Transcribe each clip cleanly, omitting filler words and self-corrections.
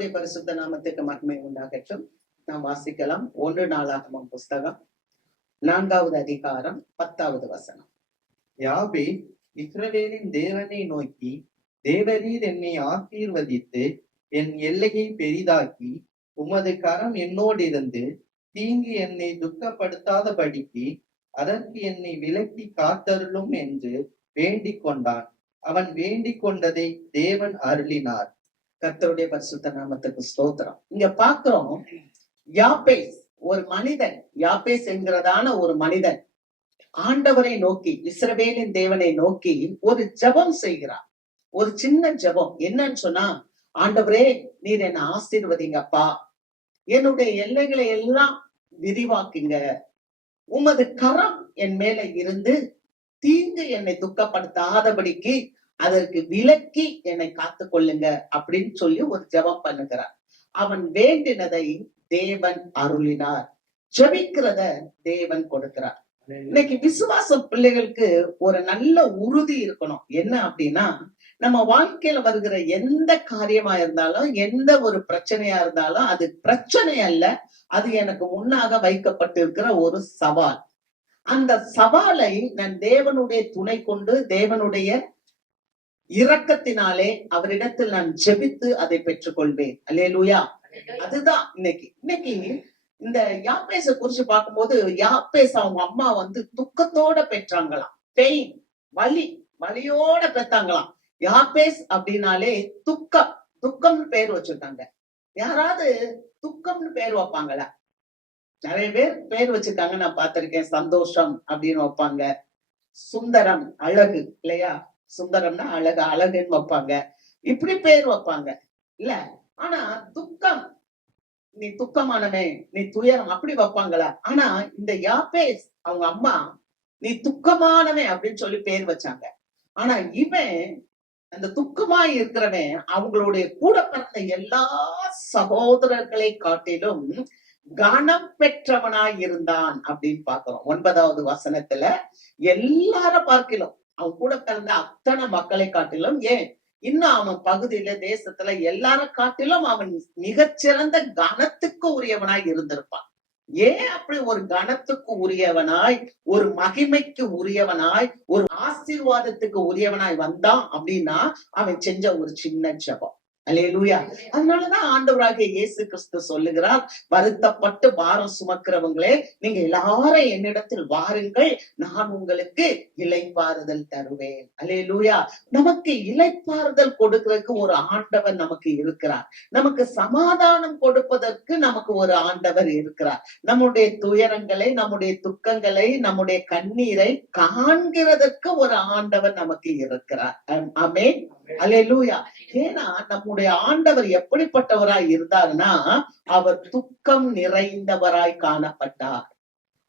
கர்த்தருடைய பரிசுத்த நாமத்துக்கு மகிமை உண்டாகட்டும். நாம் வாசிக்கலாம் 1 நாளாகமம் புஸ்தகம் 4வது அதிகாரம் 10வது வசனம். யாவே இஸ்ரவேலின் தேவனை நோக்கி, தேவரீர் என்னை ஆசீர்வதித்து என் எல்லையை பெரிதாக்கி உமது கரம் என்னோடிருந்து தீங்கு என்னை துக்கப்படுத்தாதபடிக்கு அதற்கு என்னை விலக்கி காத்தருளும் என்று வேண்டிக் கொண்டான். அவன் வேண்டிக் கொண்டதை தேவன் அருளினார். கர்த்தருடைய பரிசுத்த நாமத்துக்கு ஸ்தோத்திரம். இங்க பாக்குறோம், யாபேஸ் ஒரு மனிதன், யாபேஸ் என்கிறதான ஒரு மனிதன் ஆண்டவரை நோக்கி, இஸ்ரவேலின் தேவனை நோக்கி ஒரு ஜெபம் செய்கிறார். ஒரு சின்ன ஜெபம். என்னன்னு சொன்னா, ஆண்டவரே நீர் என்ன ஆசீர்வதிங்கப்பா, என்னுடைய எல்லைகளை எல்லாம் விரிவாக்குங்க, உமது கரம் என் மேல இருந்து தீங்கு என்னை துக்கப்படுத்தாதபடிக்கு அதற்கு விலக்கி என்னை காத்து கொள்ளுங்க அப்படின்னு சொல்லி ஒரு ஜெபம் பண்ணுகிறார். அவன் வேண்டினதை தேவன் அருளினார். ஜெபிக்கிறத தேவன் கொடுக்கிறார். இன்னைக்கு விசுவாச பிள்ளைகளுக்கு ஒரு நல்ல உறுதி இருக்கணும். என்ன அப்படின்னா, நம்ம வாழ்க்கையில வருகிற எந்த காரியமா இருந்தாலும், எந்த ஒரு பிரச்சனையா இருந்தாலும், அது பிரச்சனை அல்ல, அது எனக்கு முன்னாக வைக்கப்பட்டிருக்கிற ஒரு சவால். அந்த சவாலை நான் தேவனுடைய துணை கொண்டு, தேவனுடைய இரக்கத்தினாலே அவரிடத்தில் நான் ஜெபித்து அதை பெற்றுக்கொள்வேன். அல்லேலூயா. அதுதான் இன்னைக்கு இந்த யாப்பேச குறிச்சு பார்க்கும்போது, யாப்பேஸ் அவங்க அம்மா துக்கத்தோட பெற்றாங்களாம். பெயின், வலியோட பெற்றாங்களாம். யாப்பேஸ் அப்படின்னாலே துக்கம், துக்கம்னு பேர் வச்சிருக்காங்க. யாராவது துக்கம்னு பேர் வைப்பாங்களா? நிறைய பேர் பேர் வச்சிருக்காங்க, நான் பார்த்திருக்கேன். சந்தோஷம் அப்படின்னு வைப்பாங்க, சுந்தரம் அழகு இல்லையா, சுந்தரம்னா அழகு, அழகுன்னு வைப்பாங்க, இப்படி பேர் வைப்பாங்க இல்ல. ஆனா துக்கம், நீ துக்கமானவே, நீ துயரம், அப்படி வைப்பாங்களா? ஆனா இந்த யாப்பேஸ் அவங்க அம்மா நீ துக்கமானவே அப்படின்னு சொல்லி பேர் வச்சாங்க. ஆனா இவன் அந்த துக்கமாய் இருக்கிறவன் அவங்களுடைய கூட பிறந்த எல்லா சகோதரர்களை காட்டிலும் கனம் பெற்றவனாய் இருந்தான் அப்படின்னு பாக்குறோம். 9வது வசனத்துல எல்லாரும் பார்க்கலாம், அவன் கூட பிறந்த அத்தனை மக்களை காட்டிலும், ஏன் இன்னும் அவன் பகுதியில தேசத்துல எல்லாரும் காட்டிலும் அவன் மிகச்சிறந்த கனத்துக்கு உரியவனாய் இருந்திருப்பான். ஏன் அப்படி ஒரு கனத்துக்கு உரியவனாய், ஒரு மகிமைக்கு உரியவனாய், ஒரு ஆசீர்வாதத்துக்கு உரியவனாய் வந்தான் அப்படின்னா, அவன் செஞ்ச ஒரு சின்ன ஜெபம். அல்லேலூயா. அதனாலதான் ஆண்டவராகிய இயேசு கிறிஸ்து சொல்லுகிறார், வருத்தப்பட்டு பாரம் சுமக்கிறவங்களே, நீங்க எல்லாரும் என்னிடத்தில் வாருங்கள், நான் உங்களுக்கு இளைப்பாறுதல் தருவேன். அல்லேலூயா. நமக்கு இளைப்பாறுதல் கொடுக்கிறதுக்கு ஒரு ஆண்டவர் நமக்கு இருக்கிறார். நமக்கு சமாதானம் கொடுப்பதற்கு நமக்கு ஒரு ஆண்டவர் இருக்கிறார். நம்முடைய துயரங்களை, நம்முடைய துக்கங்களை, நம்முடைய கண்ணீரை காண்கிறதற்கு ஒரு ஆண்டவர் நமக்கு இருக்கிறார். ஆமென். அல்லேலூயா. ஏன்னா நம்முடைய ஆண்டவர் எப்படிப்பட்டவராய் இருந்தார்னா, அவர் துக்கம் நிறைந்தவராய் காணப்பட்டார்.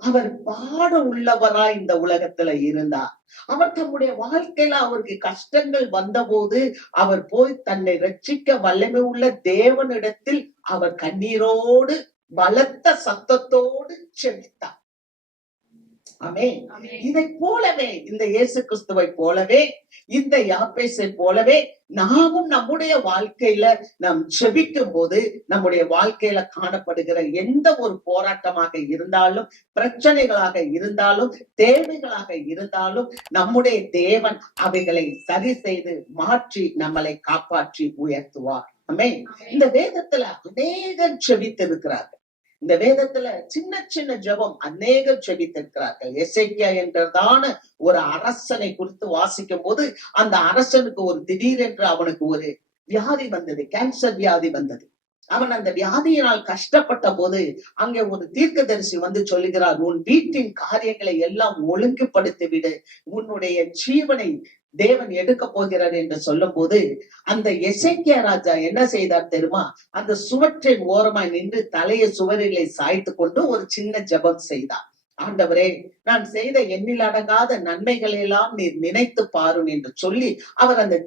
அவர் பாட உள்ளவராய் இந்த உலகத்துல இருந்தார். அவர் தம்முடைய வாழ்க்கையில அவருக்கு கஷ்டங்கள் வந்தபோது அவர் போய் தன்னை ரட்சிக்க வல்லமை உள்ள தேவனிடத்தில் அவர் கண்ணீரோடு பலத்த சத்தத்தோடு செபித்தார். ஆமென். இதை போலவே, இந்த இயேசு கிறிஸ்துவை போலவே, இந்த யாப்பேசை போலவே நாமும் நம்முடைய வாழ்க்கையில நாம் ஜெபிக்கும் போது, நம்முடைய வாழ்க்கையில காணப்படுகிற எந்த ஒரு போராட்டமாக இருந்தாலும், பிரச்சனைகளாக இருந்தாலும், தேவைகளாக இருந்தாலும், நம்முடைய தேவன் அவைகளை சரி செய்து மாற்றி நம்மளை காப்பாற்றி உயர்த்துவார். ஆமென். இந்த வேதத்துல அநேகர் ஜெபித்திருக்கிறார்கள். இந்த வேதத்துல சின்ன சின்ன ஜெபம் அநேகர் ஜெபித்திருக்கிறார்கள். எசேக்கியா என்றதான ஒரு அரசனை குறித்து வாசிக்கும் போது, அந்த அரசனுக்கு ஒரு திடீரென்று அவனுக்கு ஒரு வியாதி வந்தது, கேன்சர் வியாதி வந்தது. அவன் அந்த வியாதியினால் கஷ்டப்பட்ட போது அங்கே ஒரு தீர்க்கதரிசி சொல்லுகிறார், உன் வீட்டின் காரியங்களை எல்லாம் ஒழுங்குபடுத்தி விடு, உன்னுடைய ஜீவனை தேவன் எடுக்க போகிறார் என்று சொல்லும் போது, அந்த எசேக்கியா ராஜா என்ன செய்தார் தெரியுமா? அந்த சுவற்றின் ஓரமாய் நின்று தலையை சுவரிலே சாய்த்து கொண்டு ஒரு சின்ன ஜெபம் செய்தார். ஆண்டவரே, நான் செய்த எண்ணில் அடங்காத நன்மைகளை எல்லாம் நீர் நினைத்து பாரும் என்று சொல்லி அவர் அந்த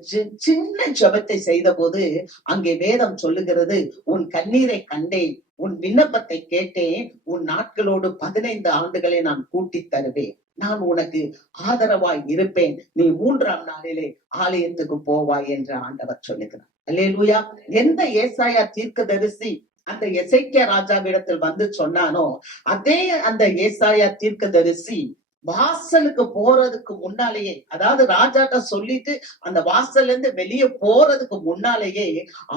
சின்ன ஜெபத்தை செய்த போது, அங்கே வேதம் சொல்லுகிறது, உன் கண்ணீரை கண்டேன், உன் விண்ணப்பத்தை கேட்டேன், உன் நாட்களோடு 15 ஆண்டுகளை நான் கூட்டி தருவேன், நான் உனக்கு ஆதரவாய் இருப்பேன், நீ 3ஆம் நாளிலே ஆலயத்துக்கு போவாய் என்று ஆண்டவர் சொல்லுகிறார். அல்லேலூயா. எந்த ஏசாயா தீர்க்கதரிசி அந்த எசேக்கியா ராஜாவிடத்தில் வந்து சொன்னானோ, அதே அந்த ஏசாயா தீர்க்கதரிசி வாசலுக்கு போறதுக்கு முன்னாலேயே, அதாவது ராஜாட்ட சொல்லிட்டு அந்த வாசல்ல இருந்து வெளியே போறதுக்கு முன்னாலேயே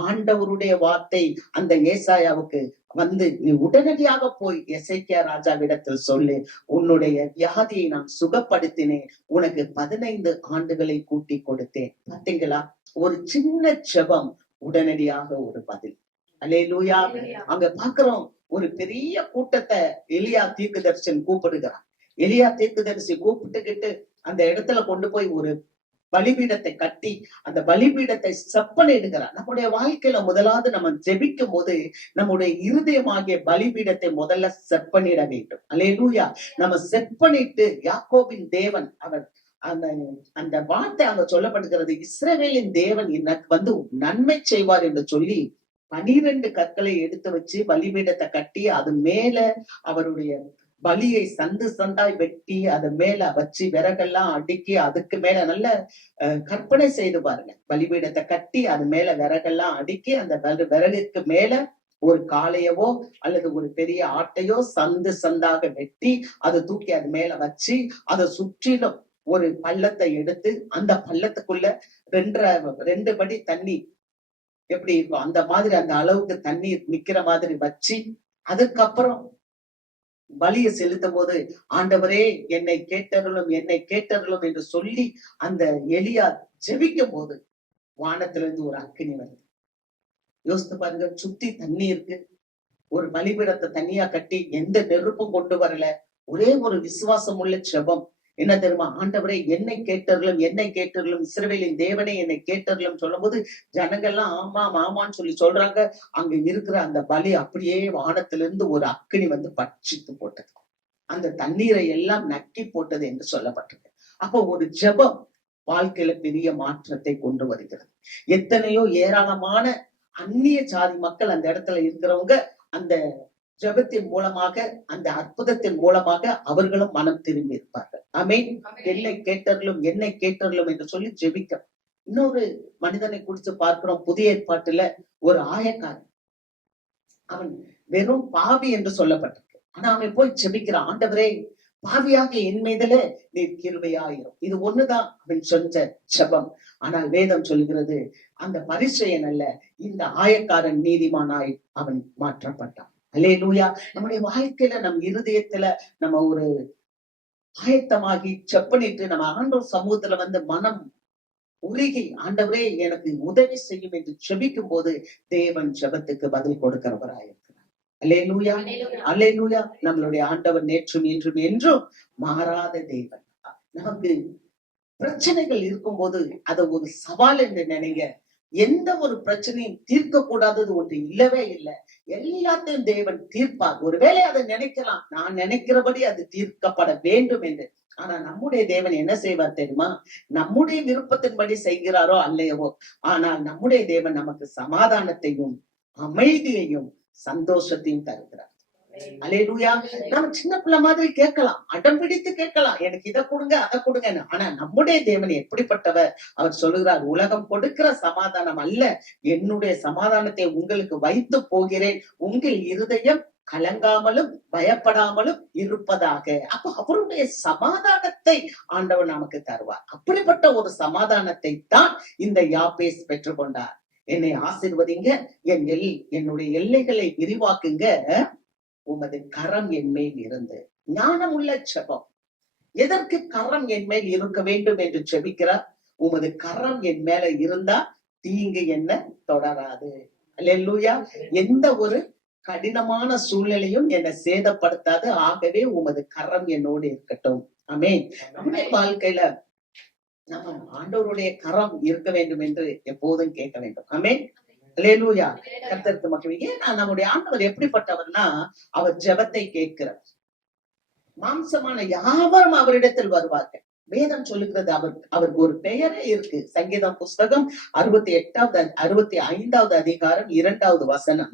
ஆண்டவருடைய வார்த்தை அந்த ஏசாயாவுக்கு வந்து, நீ உடனடியாக போய் எசேக்கியா ராஜாவிடத்தில் சொல்லு, உன்னுடைய வியாதியை நான் சுகப்படுத்தினேன், உனக்கு 15 ஆண்டுகளை கூட்டி கொடுத்தேன். பாத்தீங்களா, ஒரு சின்ன ஜெபம் உடனடியாக ஒரு பதில். அல்லேலூயா. அங்க பாக்குறோம், ஒரு பெரிய கூட்டத்தை எலியா தீர்க்கதரிசன் கூப்பிடுகிறான். எலியா தீர்க்கதரிசி கூப்பிட்டுக்கிட்டு அந்த இடத்துல கொண்டு போய் ஒரு பலிபீடத்தை கட்டி அந்த பலிபீடத்தை செப்பனிடுகிறார். நம்முடைய வாழ்க்கையில முதலாவது நம்ம ஜெபிக்கும் போது நம்முடைய இருதயமாகிய பலிபீடத்தை முதல்ல செப்பனிட வேண்டும். அல்லேலூயா. நம்ம செப்பனிட்டு, யாக்கோபின் தேவன் அவர் அந்த அந்த வார்த்தை அங்க சொல்லப்படுகிறது, இஸ்ரவேலின் தேவன் எனக்கு வந்து நன்மை செய்வார் என்று சொல்லி 12 கற்களை எடுத்து வச்சு பலிபீடத்தை கட்டி அது மேல அவருடைய பலியை சந்து சந்தாய் வெட்டி அது மேல வச்சு விறகெல்லாம் அடுக்கி அதுக்கு மேல நல்ல கற்பனை செய்து பாருங்க. பலிபீடத்தை கட்டி அது மேல விறகெல்லாம் அடுக்கி அந்த விறகுக்கு மேல ஒரு காளையவோ அல்லது ஒரு பெரிய ஆட்டையோ சந்து சந்தாக வெட்டி அதை தூக்கி அது மேல வச்சு அதை சுற்றிலும் ஒரு பள்ளத்தை எடுத்து அந்த பள்ளத்துக்குள்ள 2 படி தண்ணி எப்படி இருக்கும் அந்த மாதிரி அந்த அளவுக்கு தண்ணீர் நிக்கிற மாதிரி வச்சு, அதுக்கப்புறம் பலியை செலுத்தும் போது, ஆண்டவரே என்னை கேட்டருளும் என்னை கேட்டருளும் என்று சொல்லி அந்த எலியா ஜெபிக்கும் போது வானத்திலிருந்து ஒரு அக்கினி வருது. யோசித்து பாருங்க, சுத்தி தண்ணி இருக்கு, ஒரு பலிபீடத்தை தண்ணியா கட்டி எந்த நெருப்பும் கொண்டு வரல, ஒரே ஒரு விசுவாசம் உள்ள ஜெபம். என்ன தெரியுமா, ஆண்டவரே என்னை கேட்டருளும் என்னை கேட்டருளும், இஸ்ரவேலின் தேவனே என்னை கேட்டருளும் சொல்லும் போது ஜனங்கள்லாம் ஆமா ஆமான்னு சொல்லி சொல்றாங்க. அங்க இருக்கிற அந்த பலி அப்படியே வானத்திலிருந்து ஒரு அக்கினி வந்து பட்சித்து போட்டது, அந்த தண்ணீரை எல்லாம் நக்கி போட்டது என்று சொல்லப்பட்டது. அப்போ ஒரு ஜெபம் வாழ்க்கையில பெரிய மாற்றத்தை கொண்டு வருகிறது. எத்தனையோ ஏராளமான அந்நிய ஜாதி மக்கள் அந்த இடத்துல இருக்கிறவங்க அந்த ஜெபத்தின் மூலமாக, அந்த அற்புதத்தின் மூலமாக அவர்களும் மனம் திரும்பி இருப்பார்கள். ஆமென். என்னை கேட்டர்களும் என்னை கேட்டர்களும் என்று சொல்லி ஜெபிக்க. இன்னொரு மனிதனை குறித்து பார்க்கிறோம் புதிய ஏற்பாட்டுல, ஒரு ஆயக்காரன். அவன் வெறும் பாவி என்று சொல்லப்பட்டிருக்கு. ஆனா அவன் போய் ஜெபிக்கிறான், ஆண்டவரே பாவியாக என் மீதுல நீர் கிருபையாயிரும். இது ஒண்ணுதான் அவன் சொன்ன ஜெபம். ஆனால் வேதம் சொல்கிறது, அந்த பரிசேயன் அல்ல, இந்த ஆயக்காரன் நீதிமானாய் அவன் மாற்றப்பட்டான். அல்லேலூயா. நம்முடைய வாழ்க்கையில நம் இருதயத்துல நம்ம ஒரு ஆயத்தமாகி செப்பனிட்டு நம்ம ஆண்டவர் சமூகத்துல வந்து மனம் உருகி, ஆண்டவரே எனக்கு உதவி செய்யும் என்று ஜெபிக்கும் போது தேவன் ஜெபத்துக்கு பதில் கொடுக்கிறவராயிருக்கிறார். அல்லேலூயா, அல்லேலூயா. நம்மளுடைய ஆண்டவர் நேற்றும் இன்றும் என்றும் மாறாத தேவன். நமக்கு பிரச்சனைகள் இருக்கும்போது அதை ஒரு சவால் என்று நினைங்க. எந்த ஒரு பிரச்சனையும் தீர்க்க கூடாதது ஒன்று இல்லவே இல்லை. எல்லாத்தையும் தேவன் தீர்ப்பார். ஒருவேளை அதை நினைக்கலாம், நான் நினைக்கிறபடி அது தீர்க்கப்பட வேண்டும் என்று. ஆனா நம்முடைய தேவன் என்ன செய்வார் தெரியுமா? நம்முடைய விருப்பத்தின்படி செய்கிறாரோ அல்லையவோ, ஆனால் நம்முடைய தேவன் நமக்கு சமாதானத்தையும் அமைதியையும் சந்தோஷத்தையும் தருகிறார். அல்லேலூயா. நம்ம சின்ன பிள்ளை மாதிரி கேட்கலாம், அடம் பிடித்து கேட்கலாம், எனக்கு இதை கொடுங்க அதை கொடுங்க. ஆனா நம்முடைய தேவன் எப்படிப்பட்டவர்? அவர் சொல்லுகிறார், உலகம் கொடுக்கிற சமாதானம் அல்ல, என்னுடைய சமாதானத்தை உங்களுக்கு வைத்து போகிறேன், உங்கள் இருதயம் கலங்காமலும் பயப்படாமலும் இருப்பதாக. அப்ப அவருடைய சமாதானத்தை ஆண்டவர் நமக்கு தருவார். அப்படிப்பட்ட ஒரு சமாதானத்தை தான் இந்த யாபேஸ் பெற்றுக்கொண்டார். என்னை ஆசீர்வதிங்க, என்னுடைய எல்லைகளை விரிவாக்குங்க, உமது கரம் என் மேல் இருந்து. ஞானமுள்ள ஜெபம். எதற்கு கரம் என் மேல் இருக்க வேண்டும் என்று ஜெபிக்கிறார்? உமது கரம் என் மேல இருந்தா தீங்கு என்ன தொடராது. அல்லேலூயா. எந்த ஒரு கடினமான சூழ்நிலையும் என்னை சேதப்படுத்தாது. ஆகவே உமது கரம் என்னோடு இருக்கட்டும். ஆமென். நம்முடைய வாழ்க்கையில நம்ம ஆண்டவருடைய கரம் இருக்க வேண்டும் என்று எப்போதும் கேட்க வேண்டும். ஆமென். அல்லேலூயா. கர்த்தருக்கு மக்கள். ஏன்னா நம்முடைய ஆண்டவர் எப்படிப்பட்டவர்னா, அவர் ஜெபத்தை கேட்கிறார். மாம்சமான யாவரும் அவரிடத்தில் வருவார்கள். வேதம் சொல்லுகிறது, அவருக்கு ஒரு பெயரே இருக்கு. சங்கீதம் புஸ்தகம் 65வது அதிகாரம் 2வது வசனம்,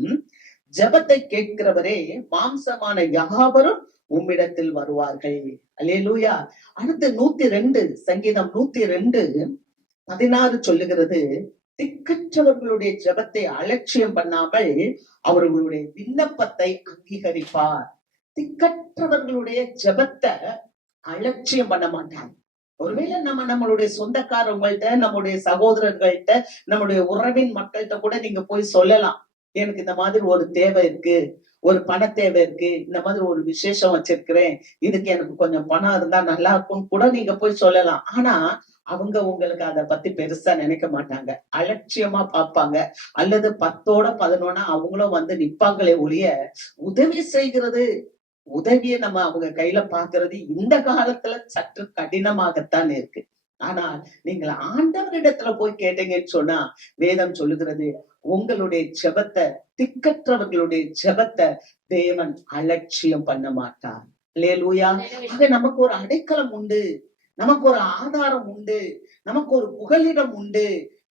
ஜெபத்தை கேட்கிறவரே மாம்சமான யாவரும் உம்மிடத்தில் வருவார்கள். அல்லேலூயா. அடுத்து 102 சங்கீதம் 102:16 சொல்லுகிறது, திக்கற்றவர்களுடைய ஜெபத்தை அலட்சியம் பண்ணாமல் அவர்களுடைய விண்ணப்பத்தை அங்கீகரிப்பார். திக்கற்றவர்களுடைய ஜெபத்தை அலட்சியம் பண்ண மாட்டார். ஒருவேளை நம்மளுடைய சொந்தக்காரவங்கள்ட்ட, நம்முடைய சகோதரர்கள்ட்ட, நம்முடைய உறவின் மக்கள்கிட்ட கூட நீங்க போய் சொல்லலாம், எனக்கு இந்த மாதிரி ஒரு தேவை இருக்கு, ஒரு பண தேவை இருக்கு, இந்த மாதிரி ஒரு விசேஷம் வச்சிருக்கிறேன், இதுக்கு எனக்கு கொஞ்சம் பணம் இருந்தா நல்லா இருக்கும் கூட நீங்க போய் சொல்லலாம். ஆனா அவங்க உங்களுக்கு அதை பத்தி பெருசா நினைக்க மாட்டாங்க, அலட்சியமா பார்ப்பாங்க. அல்லது 10ஓட 11 அவங்களும் வந்து நிப்பாங்களே ஒழிய உதவி செய்கிறது, உதவியை நம்ம அவங்க கையில பாக்குறது இந்த காலத்துல சற்று கடினமாகத்தான் இருக்கு. ஆனால் நீங்கள் ஆண்டவரிடத்துல போய் கேட்டீங்கன்னு சொன்னா வேதம் சொல்லுகிறது, உங்களுடைய ஜெபத்தை, திக்கற்றவர்களுடைய ஜெபத்தை தேவன் அலட்சியம் பண்ண மாட்டார். அல்லேலூயா. ஆக நமக்கு ஒரு அடைக்கலம் உண்டு, நமக்கு ஒரு ஆதாரம் உண்டு, நமக்கு ஒரு புகலிடம் உண்டு,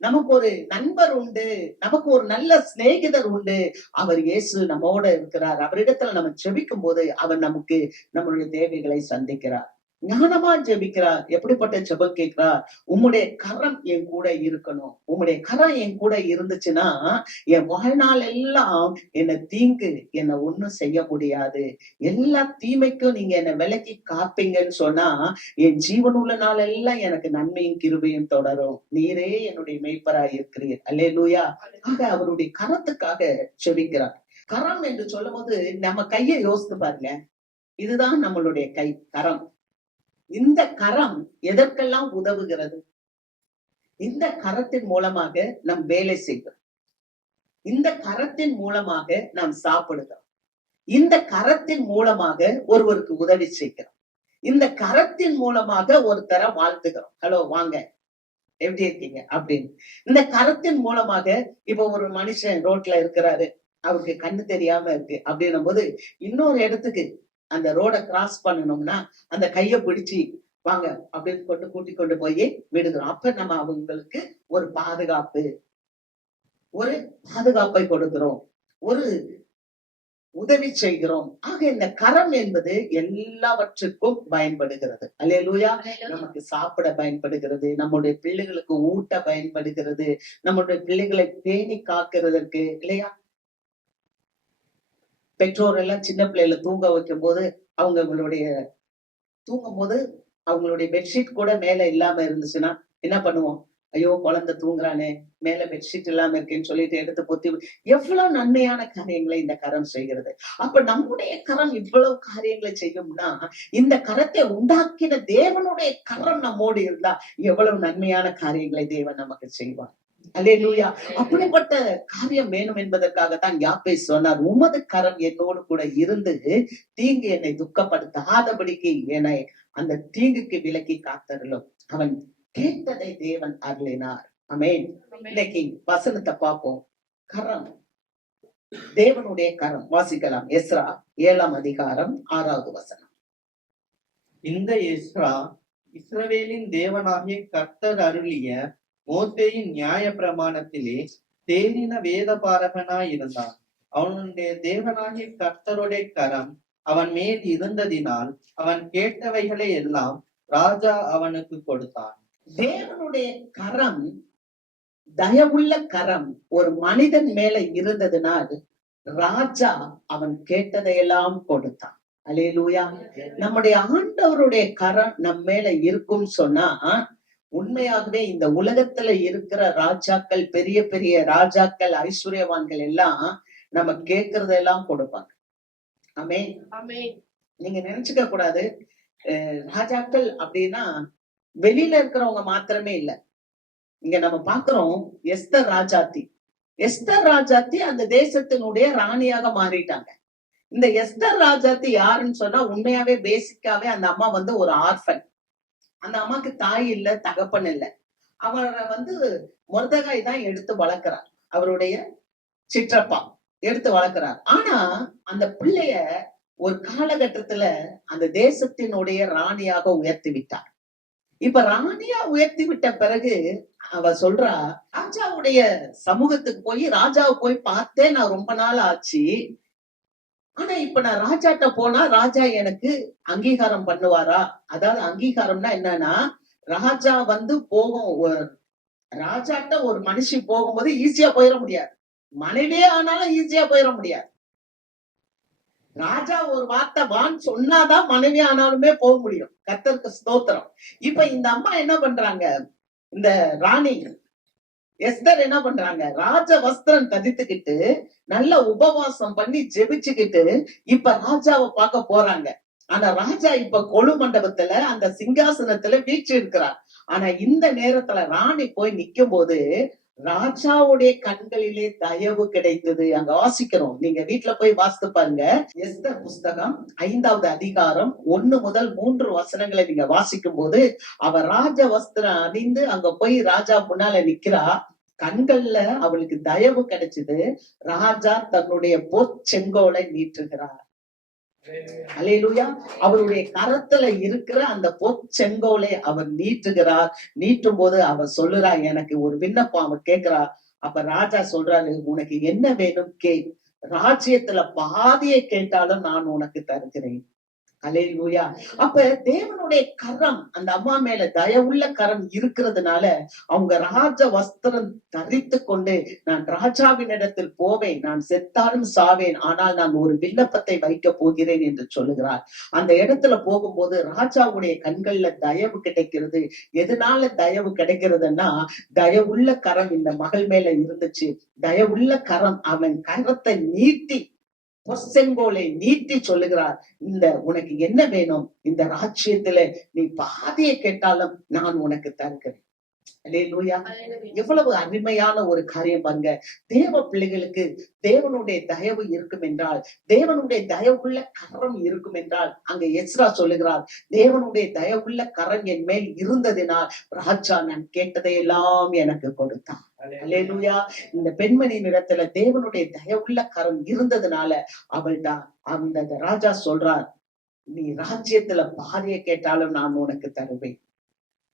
நமக்கு ஒரு நண்பர் உண்டு, நமக்கு ஒரு நல்ல சிநேகிதர் உண்டு. அவர் இயேசு நம்மோட இருக்கிறார். அவரிடத்துல நம்ம ஜெபிக்கும் போது அவர் நமக்கு நம்மளுடைய தேவைகளை சந்திக்கிறார். ஞானமா ஜெபிக்கிறார். எப்படிப்பட்ட ஜெபம் கேட்கிறார்? உம்முடைய கரம் என் கூட இருக்கணும். உம்முடைய கரம் என் கூட இருந்துச்சுன்னா என் வாழ்நாள் எல்லாம் என்ன தீங்கு என்ன ஒண்ணும் செய்ய முடியாது, எல்லா தீமைக்கும் நீங்க என்ன விலக்கி காப்பீங்கன்னு சொன்னா என் ஜீவனுள்ள நாள் எல்லாம் எனக்கு நன்மையும் கிருபையும் தொடரும். நீரே என்னுடைய மேய்ப்பராய் இருக்கிறீர். அல்லேலூயா. ஆக அவருடைய கரத்துக்காக ஜெபிக்கிறார். கரம் என்று சொல்லும் போது நம்ம கையை யோசித்து பாருங்க. இதுதான் நம்மளுடைய கை, கரம். இந்த கரம் எதற்கெல்லாம் உதவுகிறது? இந்த கரத்தின் மூலமாக நாம் வேலை செய்கிறோம், இந்த கரத்தின் மூலமாக நாம் சாப்பிடுகிறோம், இந்த கரத்தின் மூலமாக ஒருவருக்கு உதவி செய்கிறோம், இந்த கரத்தின் மூலமாக ஒருத்தரை வாழ்த்துகிறோம், ஹலோ வாங்க எப்படி இருக்கீங்க அப்படின்னு. இந்த கரத்தின் மூலமாக இப்ப ஒரு மனுஷன் ரோட்ல இருக்கிறாரு, அவருக்கு கண்ணு தெரியாம இருக்கு அப்படின்னும் போது இன்னொரு இடத்துக்கு அந்த ரோட கிராஸ் பண்ணணும்னா அந்த கைய பிடிச்சு வாங்க அப்படின்னு கூட்டி கொண்டு போய் விடுகிறோம். அப்ப நம்ம அவங்களுக்கு ஒரு பாதுகாப்பை கொடுக்கிறோம், ஒரு உதவி செய்கிறோம். ஆக இந்த கரம் என்பது எல்லாவற்றுக்கும் பயன்படுகிறது. அல்லேலூயா. நமக்கு சாப்பிட பயன்படுகிறது, நம்முடைய பிள்ளைகளுக்கு ஊட்ட பயன்படுகிறது, நம்முடைய பிள்ளைகளை பேணி காக்கிறதுக்கு, இல்லையா? பெற்றோர் எல்லாம் சின்ன பிள்ளைகளை தூங்க வைக்கும் போது அவங்களுடைய தூங்கும் போது அவங்களுடைய பெட்ஷீட் கூட மேல இல்லாம இருந்துச்சுன்னா என்ன பண்ணுவோம்? ஐயோ குழந்தை தூங்குறானே, மேல பெட்ஷீட் இல்லாம இருக்கேன்னு சொல்லிட்டு எடுத்து பொத்தி. எவ்வளவு நன்மையான காரியங்களை இந்த கரம் செய்கிறது. அப்ப நம்முடைய கரம் இவ்வளவு காரியங்களை செய்யும்னா இந்த கரத்தை உண்டாக்கின தேவனுடைய கரம் நம்மோடு இருந்தா எவ்வளவு நன்மையான காரியங்களை தேவன் நமக்கு செய்வார். அல்லேலூயா. அப்படிப்பட்ட காரியம் வேணும் என்பதற்காகத்தான் யாப்பேஸ் சொன்னார், உமது கரம் என்னோடு கூட இருந்து தீங்கு என்னை துக்கப்படுத்தாதபடிக்கு என்னை அந்த தீங்குக்கு விலக்கி காத்தருளும். அவன் கேட்டதை தேவன் அருளினார். ஆமென். இன்னைக்கு வசனத்தை பார்ப்போம். கரம், தேவனுடைய கரம். வாசிக்கலாம். எஸ்ரா 7ஆம் அதிகாரம் 6வது வசனம். இந்த எஸ்ரா இஸ்ரவேலின் தேவனாகிய கர்த்தர் அருளிய மோசேயின் நியாய பிரமாணத்திலே தேறின வேத பாரகனாய் இருந்தான். அவனுடைய தேவனாகிய கர்த்தருடைய கரம் அவன் மேல் இருந்ததினால் அவன் கேட்டவைகளை எல்லாம் ராஜா அவனுக்கு கொடுத்தான். தேவனுடைய கரம், தயவுள்ள கரம் ஒரு மனிதன் மேல இருந்ததுனால் ராஜா அவன் கேட்டதையெல்லாம் கொடுத்தான். அல்லேலூயா. நம்முடைய ஆண்டவருடைய கரம் நம் மேல இருக்கும் சொன்னா உண்மையாகவே இந்த உலகத்துல இருக்கிற ராஜாக்கள், பெரிய பெரிய ராஜாக்கள், ஐஸ்வர்யவான்கள் எல்லாம் நம்ம கேட்கறதெல்லாம் கொடுப்பாங்க. ஆமென். நீங்க நினைச்சுக்க கூடாது ராஜாக்கள் அப்படின்னா வெளியில இருக்கிறவங்க மாத்திரமே இல்ல. இங்க நம்ம பாக்குறோம் எஸ்தர் ராஜாத்தி அந்த தேசத்தினுடைய ராணியாக மாறிட்டாங்க. இந்த எஸ்தர் ராஜாத்தி யாருன்னு சொன்னா உண்மையாவே பேசிக்காவே அந்த அம்மா வந்து ஒரு ஆர்ஃபன். அந்த அம்மாக்கு தாய் இல்ல, தகப்பன் இல்ல. அவரை வந்து மொர்தெகாய் தான் எடுத்து வளர்க்கிறார், அவருடைய சிற்றப்பா எடுத்து வளர்க்கிறார். ஆனா அந்த பிள்ளைய ஒரு காலகட்டத்துல அந்த தேசத்தினுடைய ராணியாக உயர்த்தி விட்டார். இப்ப ராணியா உயர்த்தி விட்ட பிறகு அவ சொல்றா, ராஜாவுடைய சமூகத்துக்கு போய் ராஜாவை போய் பார்த்தேன், நான் ரொம்ப நாள் ஆச்சு. ஆனா இப்ப நான் ராஜாட்ட போனா ராஜா எனக்கு அங்கீகாரம் பண்ணுவாரா? அதாவது அங்கீகாரம்னா என்னன்னா, ராஜா வந்து போகும் ராஜாட்ட ஒரு மனுஷி போகும்போது ஈஸியா போயிட முடியாது. மனைவியே ஆனாலும் ஈஸியா போயிட முடியாது. ராஜா ஒரு வார்த்தை வான்னு சொன்னாதான் மனைவி ஆனாலுமே போக முடியும். கர்த்தருக்கு ஸ்தோத்திரம். இப்ப இந்த அம்மா என்ன பண்றாங்க, இந்த ராணி எஸ்தர் என்ன பண்றாங்க, ராஜ வஸ்திரம் தரித்துக்கிட்டு நல்ல உபவாசம் பண்ணி ஜெபிச்சுக்கிட்டு இப்ப ராஜாவை பார்க்க போறாங்க. ஆனா ராஜா இப்ப கொலு மண்டபத்துல அந்த சிங்காசனத்துல வீச்சு இருக்கிறார். ஆனா இந்த நேரத்துல ராணி போய் நிக்கும் போது ராஜாவுடைய கண்களிலே தயவு கிடைத்தது. அங்க வாசிக்கிறோம், நீங்க வீட்டுல போய் வாசித்து பாருங்க. எஸ்தர் புஸ்தகம் 5வது அதிகாரம் 1 முதல் 3 வசனங்களை நீங்க வாசிக்கும் போது, அவ ராஜ வஸ்திரம் அணிந்து அங்க போய் ராஜா முன்னால நிக்கிறா. கண்கள்ல அவளுக்கு தயவு கிடைச்சது. ராஜா தன்னுடைய பொற்செங்கோலை நீட்டுகிறார். அல்லேலூயா. அவருடைய கரத்துல இருக்கிற அந்த பொற்செங்கோலை அவர் நீட்டுகிறார். நீட்டும் போது அவர் சொல்லுறா, எனக்கு ஒரு விண்ணப்பம் அவர் கேட்கிறா. அப்ப ராஜா சொல்றாரு, உனக்கு என்ன வேணும் கேள், ராஜ்யத்துல பாதியை கேட்டாலும் நான் உனக்கு தருகிறேன். அல்லேலூயா. அப்ப தேவனுடைய கரம் அந்த அம்மா மேல தயவுள்ள கரம் இருக்கிறதுனால அவங்க ராஜ வஸ்திரம் தரித்து கொண்டு, நான் ராஜாவின் இடத்தில் போவேன், நான் செத்தாலும் சாவேன், ஆனால் நான் ஒரு விண்ணப்பத்தை வைக்க போகிறேன் என்று சொல்லுகிறார். அந்த இடத்துல போகும்போது ராஜாவுடைய கண்கள்ல தயவு கிடைக்கிறது. எதனால தயவு கிடைக்கிறதுன்னா, தயவுள்ள கரம் இந்த மகள் மேல இருந்துச்சு. தயவுள்ள கரம் அவன் கரத்தை நீட்டி பொற்செங்கோலை நீட்டி சொல்லுகிறார், இந்த உனக்கு என்ன வேணும், இந்த ராஜ்யத்துல நீ பாதியை கேட்டாலும் நான் உனக்கு தருகிறேன். அல்லேலூயா. எவ்வளவு அருமையான ஒரு காரியம் பாருங்க. தேவ பிள்ளைகளுக்கு தேவனுடைய தயவு இருக்கும் என்றால், தேவனுடைய தயவுள்ள கரம் இருக்கும் என்றால், அங்க எஸ்ரா சொல்லுகிறார், தேவனுடைய தயவுள்ள கரம் என் மேல் இருந்ததினால் ராஜா நான் கேட்டதையெல்லாம் எனக்கு கொடுத்தான். அல்லேலூயா. இந்த பெண்மணியின் இடத்துல தேவனுடைய தயவுள்ள கரம் இருந்ததுனால அவள்தான் அந்த ராஜா சொல்றார், நீ ராஜ்யத்துல பாதியை கேட்டாலும் நான் உனக்கு தருவேன்.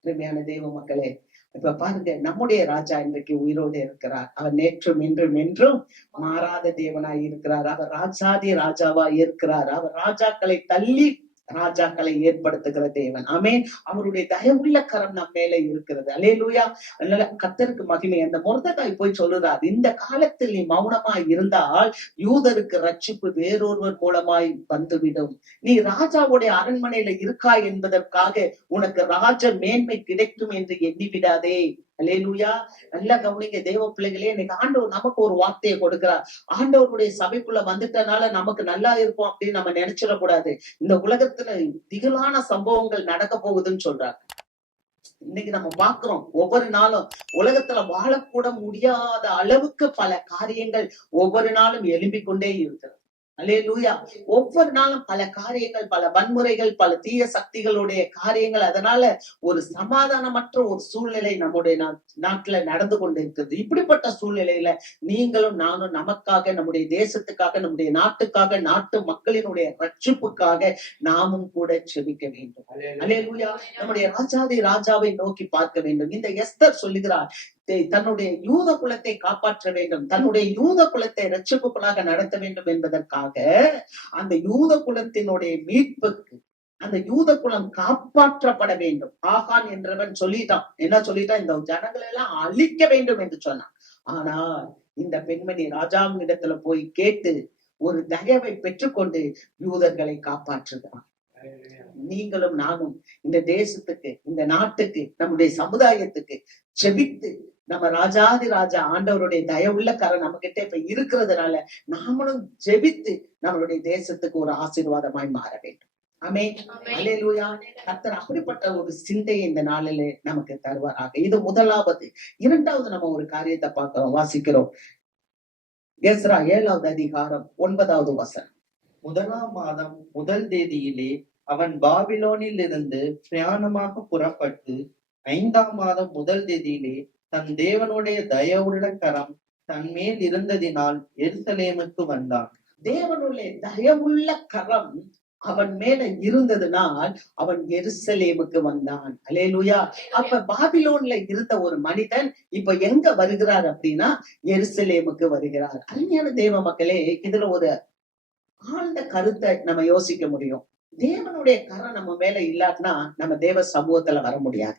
அருமையான தேவ மக்களே, இப்ப பாருங்க, நம்முடைய ராஜா இன்றைக்கு உயிரோடு இருக்கிறார். அவர் நேற்றும் இன்றும் என்றும் மாறாத தேவனாய் இருக்கிறார். அவர் ராஜாதி ராஜாவா இருக்கிறார். அவர் ராஜாக்களை தள்ளி ராஜாக்களை ஏற்படுத்துகிற தேவன். ஆமென். அவருடைய தயவுள்ள கரம் நம் மேல இருக்கிறது. அல்லேலூயா. அதனால கர்த்தருக்கு மகிமை. அந்த மொர்தெகாய் போய் சொல்லுறார், இந்த காலத்தில் நீ மௌனமாய் இருந்தால் யூதருக்கு ரட்சிப்பு வேறொருவர் மூலமாய் வந்துவிடும். நீ ராஜாவுடைய அரண்மனையில இருக்காய் என்பதற்காக உனக்கு ராஜ மேன்மை கிடைக்கும் என்று எண்ணிவிடாதே. அல்லேலூயா. நல்லா கவனிங்க தேவ பிள்ளைகளே, இன்னைக்கு ஆண்டவர் நமக்கு ஒரு வார்த்தையை கொடுக்கிறார். ஆண்டவருடைய சபைக்குள்ள வந்துட்டனால நமக்கு நல்லா இருக்கும் அப்படின்னு நம்ம நினைச்சிடக்கூடாது. இந்த உலகத்துல திகிலான சம்பவங்கள் நடக்க போகுதுன்னு சொல்றாங்க. இன்னைக்கு நம்ம பாக்குறோம், ஒவ்வொரு நாளும் உலகத்துல வாழக்கூட முடியாத அளவுக்கு பல காரியங்கள் ஒவ்வொரு நாளும் எழும்பிக் கொண்டே இருக்கிறது. அல்லேலூயா. ஒவ்வொரு நாளும் பல காரியங்கள், பல வன்முறைகள், பல தீய சக்திகளுடைய காரியங்கள். அதனால ஒரு சமாதானமற்ற ஒரு சூழ்நிலை நம்முடைய நாட்டுல நடந்து கொண்டிருக்கிறது. இப்படிப்பட்ட சூழ்நிலையில நீங்களும் நானும் நமக்காக, நம்முடைய தேசத்துக்காக, நம்முடைய நாட்டுக்காக, நாட்டு மக்களினுடைய ரட்சிப்புக்காக நாமும் கூட செபிக்க வேண்டும். அல்லேலூயா. நம்முடைய ராஜாதி ராஜாவை நோக்கி பார்க்க வேண்டும். இந்த எஸ்தர் சொல்லுகிறார், தன்னுடைய யூத குலத்தை காப்பாற்ற வேண்டும், தன்னுடைய யூத குலத்தை ரட்சிப்புக்குள்ளாக நடத்த வேண்டும் என்பதற்காக அந்த யூத குலத்தினுடைய மீட்புக்கு, அந்த யூத குலம் காப்பாற்றப்பட வேண்டும். ஆகான் என்றவன் சொல்லிட்டான், என்ன சொல்லிட்டான், இந்த ஜனங்களை எல்லாம் அழிக்க வேண்டும் என்று சொன்னான். ஆனால் இந்த பெண்மணி ராஜாவின் இடத்துல போய் கேட்டு ஒரு தயவை பெற்றுக்கொண்டு யூதர்களை காப்பாற்றுகிறான். நீங்களும் நானும் இந்த தேசத்துக்கு, இந்த நாட்டுக்கு, நம்முடைய சமுதாயத்துக்கு செபித்து, நம்ம ராஜாதி ராஜா ஆண்டவருடைய தயவுள்ள கரம் நம்ம கிட்ட இப்ப இருக்கிறதுனால நாமளும் ஜெபித்து நம்மளுடைய தேசத்துக்கு ஒரு ஆசீர்வாதமாய் மாற வேண்டும். ஆமென். அல்லேலூயா. கர்த்தர் அப்படிப்பட்ட ஒரு சிந்தையை இந்த நாளில நமக்கு தருவாராக. இது முதலாவது. இரண்டாவது நம்ம ஒரு காரியத்தை பார்க்கிறோம், வாசிக்கிறோம். எஸ்ரா 7வது அதிகாரம் 9வது வசனம். 1ஆம் மாதம் 1 தேதியிலே அவன் பாபிலோனில் இருந்து பிரயாணமாக புறப்பட்டு 5ஆம் மாதம் 1 தேதியிலே தன் தேவனுடைய தயவுள்ள கரம் தன் மேல் இருந்ததினால் எருசலேமுக்கு வந்தான். தேவனுடைய தயவுள்ள கரம் அவன் மேல இருந்ததுனால் அவன் எருசலேமுக்கு வந்தான். அல்லேலூயா. அப்ப பாபிலோன்ல இருந்த ஒரு மனிதன் இப்ப எங்க வருகிறார் அப்படின்னா எருசலேமுக்கு வருகிறார். அருமையான தேவ மக்களே, இதுல ஒரு ஆழ்ந்த கருத்தை நம்ம யோசிக்க முடியும். தேவனுடைய கரம் நம்ம மேல இல்லாட்டினா நம்ம தேவ சமூகத்துல வர முடியாது.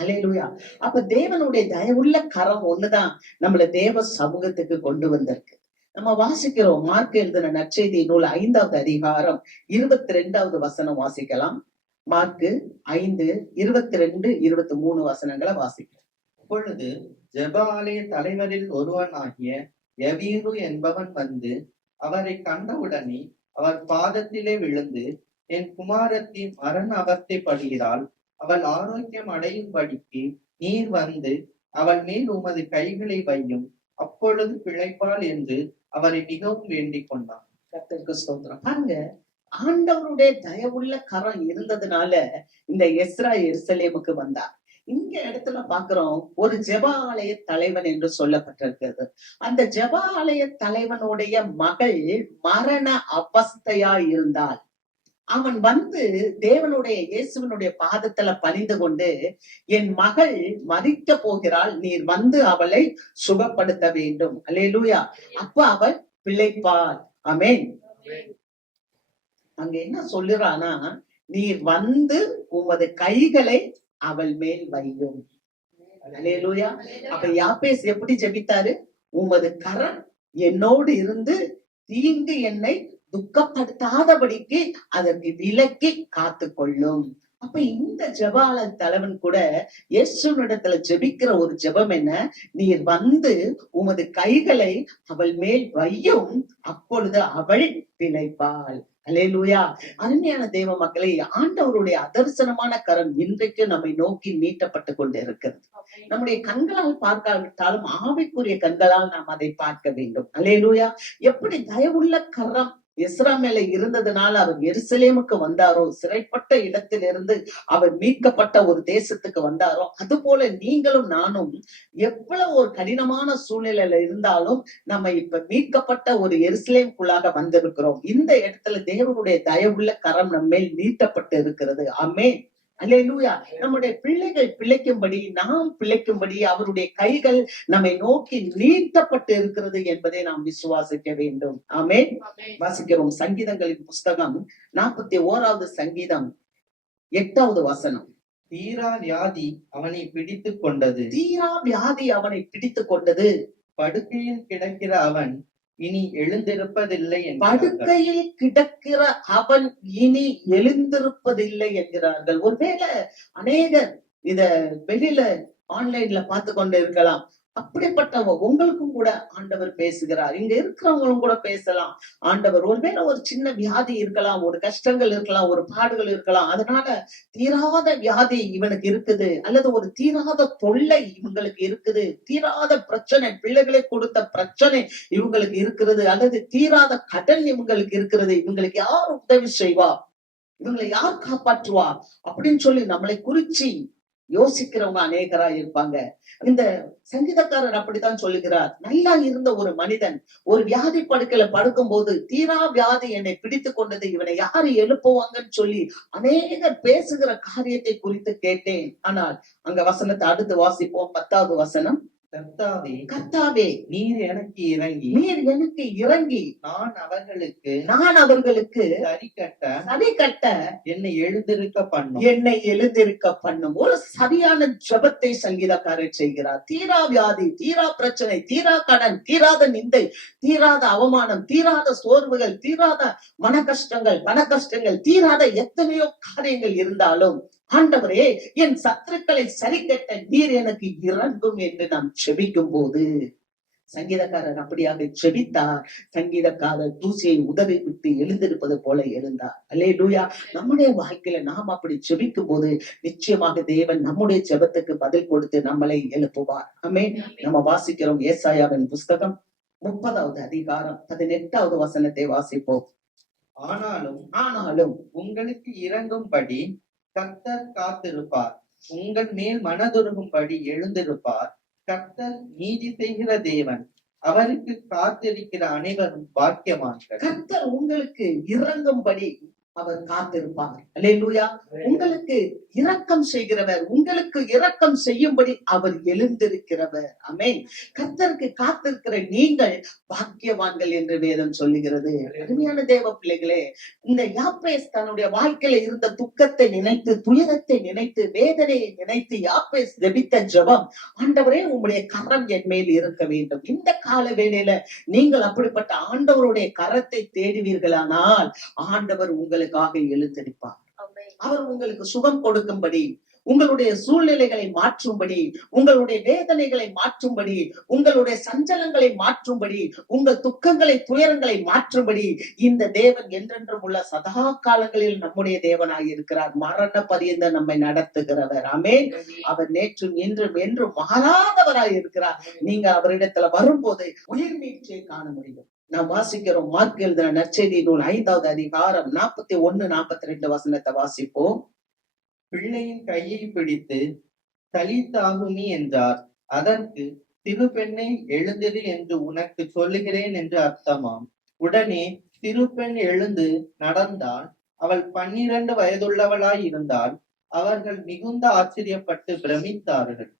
அல்லேலூயா. அப்ப தேவனுடைய தயவுள்ள கரம் ஒண்ணுதான் நம்மள தேவ சமூகத்துக்கு கொண்டு வந்திருக்கு. நம்ம வாசிக்கிறோம், மார்க் எழுதின நற்செய்தி நூல் 5வது அதிகாரம் 22வது வசனம் வாசிக்கலாம். மார்க்கு 5, 22, 23 வசனங்களை வாசிக்கலாம். அப்பொழுது ஜெப ஆலய தலைவரில் ஒருவனாகிய யவீரு என்பவன் வந்து அவரை கண்டவுடனே அவர் பாதத்திலே விழுந்து, என் குமாரத்தி மரண அவஸ்தைப்படுகிறாள், அவள் ஆரோக்கியம் அடையும்படிக்கு நீர் வந்து அவள் மேல் உமது கைகளை வையும், அப்பொழுது பிழைப்பாள் என்று அவரை மிகவும் வேண்டிக் கொண்டான். கர்த்தருக்கு ஸ்தோத்திரம். பாருங்க, ஆண்டவருடைய தயவுள்ள கரம் இருந்ததுனால இந்த எஸ்ரா எருசலேமுக்கு வந்தார். இங்க இடத்துல பாக்குறோம், ஒரு ஜெப ஆலய தலைவன் என்று சொல்லப்பட்டிருக்கிறது. அந்த ஜெப ஆலய தலைவனுடைய மகள் மரண அவஸ்தையா இருந்தால், அவன் வந்து தேவனுடைய இயேசுவினுடைய பாதத்துல பணிந்து கொண்டு, என் மகள் மரிக்க போகிறாள், நீர் வந்து அவளை சுகப்படுத்த வேண்டும். அல்லேலூயா. அப்ப அவள் பிழைப்பாள். ஆமென். அங்க என்ன சொல்லுறானா, நீர் வந்து உமது கைகளை அவள் மேல் வையும். அல்லேலூயா. அப்ப யாபேஸ் எப்படி ஜெபித்தாரு? உமது கரம் என்னோடு இருந்து தீங்கு என்னை துக்கப்படுத்தாதபடிக்கு அதற்கு விலக்கி காத்து கொள்ளும். அப்ப இந்த ஜெபால தலைவன் கூட இயேசுவினிடத்துல ஜெபிக்கிற ஒரு ஜெபம் என்ன? நீர் வந்து உமது கைகளை அவள் மேல் வையும், அப்பொழுது அவள் பிழைப்பாள். அல்லேலூயா. அருமையான தேவ மக்களே, ஆண்டவருடைய அதர்சனமான கரம் இன்றைக்கு நம்மை நோக்கி நீட்டப்பட்டு கொண்டு இருக்கிறது. நம்முடைய கண்களால் பார்க்காவிட்டாலும் ஆவிக்குரிய கண்களால் நாம் அதை பார்க்க வேண்டும். அல்லேலூயா. எப்படி தயவுள்ள கரம் எஸ்ரா மேல இருந்ததுனால அவர் எருசலேமுக்கு வந்தாரோ, சிறைப்பட்ட இடத்திலிருந்து அவர் மீட்கப்பட்ட ஒரு தேசத்துக்கு வந்தாரோ, அது போல நீங்களும் நானும் எவ்வளவு ஒரு கடினமான சூழ்நிலையில இருந்தாலும் நம்ம இப்ப மீட்கப்பட்ட ஒரு எருசலேமுக்குள்ளாக வந்திருக்கிறோம். இந்த இடத்துல தேவனுடைய தயவுள்ள கரம் நம்மேல் நீட்டப்பட்டு இருக்கிறது. ஆமென். அல்லேலூயா. நம்முடைய பிள்ளைகள் பிழைக்கும்படி, நாம் பிழைக்கும்படி அவருடைய கைகள் நம்மை நோக்கி நீட்டப்பட்டு இருக்கிறது என்பதை நாம் விசுவாசிக்க வேண்டும். ஆமென். வாசிக்கிறோம், சங்கீதங்களின் புஸ்தகம் 41வது சங்கீதம் 8வது வசனம். தீரா வியாதி அவனை பிடித்துக் கொண்டது, தீரா வியாதி அவனை பிடித்துக் கொண்டது, படுக்கையில் கிடக்கிற அவன் இனி எழுந்திருப்பதில்லை என்றார்கள். படுக்கையில் கிடக்கிற அவன் இனி எழுந்திருப்பதில்லை என்கிறார்கள். ஒருவேளை அநேகர் இத வெளியில ஆன்லைன்ல பார்த்து கொண்டு இருக்கலாம். அப்படிப்பட்ட உங்களுக்கும் கூட ஆண்டவர் பேசுகிறார். இங்க இருக்கிறவங்களும் கூட பேசலாம். ஆண்டவர் ஒருவேளை ஒரு சின்ன வியாதி இருக்கலாம், ஒரு கஷ்டங்கள் இருக்கலாம், ஒரு பாடுகள் இருக்கலாம், அதனால தீராத வியாதி இவனுக்கு இருக்குது, அல்லது ஒரு தீராத தொல்லை இவங்களுக்கு இருக்குது, தீராத பிரச்சனை, பிள்ளைகளை கொடுத்த பிரச்சனை இவங்களுக்கு இருக்கிறது, அல்லது தீராத கடன் இவங்களுக்கு இருக்கிறது, இவங்களுக்கு யார் உதவி செய்வா, இவங்களை யார் காப்பாற்றுவா அப்படின்னு சொல்லி நம்மளை குறிச்சு யோசிக்கிறவங்க அநேகரா இருப்பாங்க. இந்த சங்கீதக்காரர் அப்படித்தான் சொல்லுகிறார். நல்லா இருந்த ஒரு மனிதன் ஒரு வியாதி படுக்கையில படுக்கும் போது, தீரா வியாதி என்னை பிடித்து கொண்டது, இவனை யாரு எழுப்புவாங்கன்னு சொல்லி அநேகர் பேசுகிற காரியத்தை குறித்து கேட்டேன். ஆனால் அங்க வசனத்தை அடுத்து வாசிப்போம். 10வது வசனம். கர்த்தாவே, கர்த்தாவே, நீர் எனக்கு இறங்கி, நீர் எனக்கு இறங்கி நான் அவர்களுக்கு சரி கட்ட என்னை எழுந்திருக்க பண்ணும். என்னை எழுந்திருக்க பண்ணும். ஒரு சரியான ஜெபத்தை சங்கீதக்காரர் செய்கிறார். தீரா வியாதி, தீரா பிரச்சனை, தீரா கடன், தீராத நிந்தை, தீராத அவமானம், தீராத சோர்வுகள், தீராத மன கஷ்டங்கள், பண கஷ்டங்கள், தீராத எத்தனையோ காரியங்கள் இருந்தாலும், ஆண்டவரே என் சத்துருக்களை சரி கட்ட நீர் எனக்கு இறங்கும் என்று நாம் செபிக்கும் போது, சங்கீதக்காரர் அப்படியாக செபித்தார். சங்கீதக்காரர் தூசியை உதவி விட்டு எழுந்திருப்பது போல எழுந்தார். அல்லேலூயா. நம்முடைய வாழ்க்கையில நாம் அப்படி செபிக்கும் போது நிச்சயமாக தேவன் நம்முடைய ஜெபத்துக்கு பதில் கொடுத்து நம்மளை எழுப்புவார். ஆமென். நம்ம வாசிக்கிறோம் ஏசாயாவின் புஸ்தகம் 30வது அதிகாரம் 18வது வசனத்தை வாசிப்போம். ஆனாலும் உங்களுக்கு இறங்கும்படி கர்த்தர் காத்திருப்பார், உங்கள் மேல் மனதுருகும்படி எழுந்திருப்பார். கர்த்தர் நீதி செய்கிற தேவன், அவருக்கு காத்திருக்கிற அனைவரும் பாக்கியவான்கள். கர்த்தர் உங்களுக்கு இறங்கும்படி, அவர் காத்திருப்பார். அல்லேலூயா. உங்களுக்கு இரக்கம் செய்கிறவர், உங்களுக்கு இரக்கம் செய்யும்படி அவர் எழுந்திருக்கிறவர். ஆமென். கர்த்தருக்கு காத்திருக்கிற நீங்கள் பாக்கியவான்கள் என்று வேதம் சொல்லுகிறது. அருமையான தேவ பிள்ளைகளே, இந்த யாப்பேஸ் தன்னுடைய வாழ்க்கையில இருந்த துக்கத்தை நினைத்து, துயரத்தை நினைத்து, வேதனையை நினைத்து யாப்பேஸ் ஜெபித்த ஜெபம், ஆண்டவரே உம்முடைய கரம் என் மேல் இருக்க வேண்டும். இந்த கால வேளையில நீங்கள் அப்படிப்பட்ட ஆண்டவருடைய கரத்தை தேடுவீர்களானால் ஆண்டவர் உங்களுக்காக எழுந்திருப்பார். அவர் உங்களுக்கு சுகம் கொடுக்கும்படி, உங்களுடைய சூழ்நிலைகளை மாற்றும்படி, உங்களுடைய வேதனைகளை மாற்றும்படி, உங்களுடைய சஞ்சலங்களை மாற்றும்படி, உங்கள் துக்கங்களை துயரங்களை மாற்றும்படி இந்த தேவன் என்றென்றும் உள்ள சதா காலங்களில் நம்முடைய தேவனாய் இருக்கிறார். மரண பரியந்த நம்மை நடத்துகிறவர். ஆமென். அவர் நேற்றும் இன்றும் என்றும் மாறாதவராய் இருக்கிறார். நீங்க அவரிடத்துல வரும்போது உயிர் மீட்சியை காண முடியும். நாம் வாசிக்கிறோம் மார்க் எழுதின நற்செய்தி நூல் 5வது அதிகாரம் 41-42 வசனத்தை வாசிப்போம். பிள்ளையின் கையை பிடித்து தலித்தாகுமி என்றார். அதற்கு, சிறு பெண்ணை எழுந்திரு என்று உனக்கு சொல்லுகிறேன் என்று அர்த்தமாம். உடனே சிறு பெண் எழுந்து நடந்தாள். அவள் 12 வயதுள்ளவளாய் இருந்தாள். அவர்கள் மிகுந்த ஆச்சரியப்பட்டு பிரமித்தார்கள்.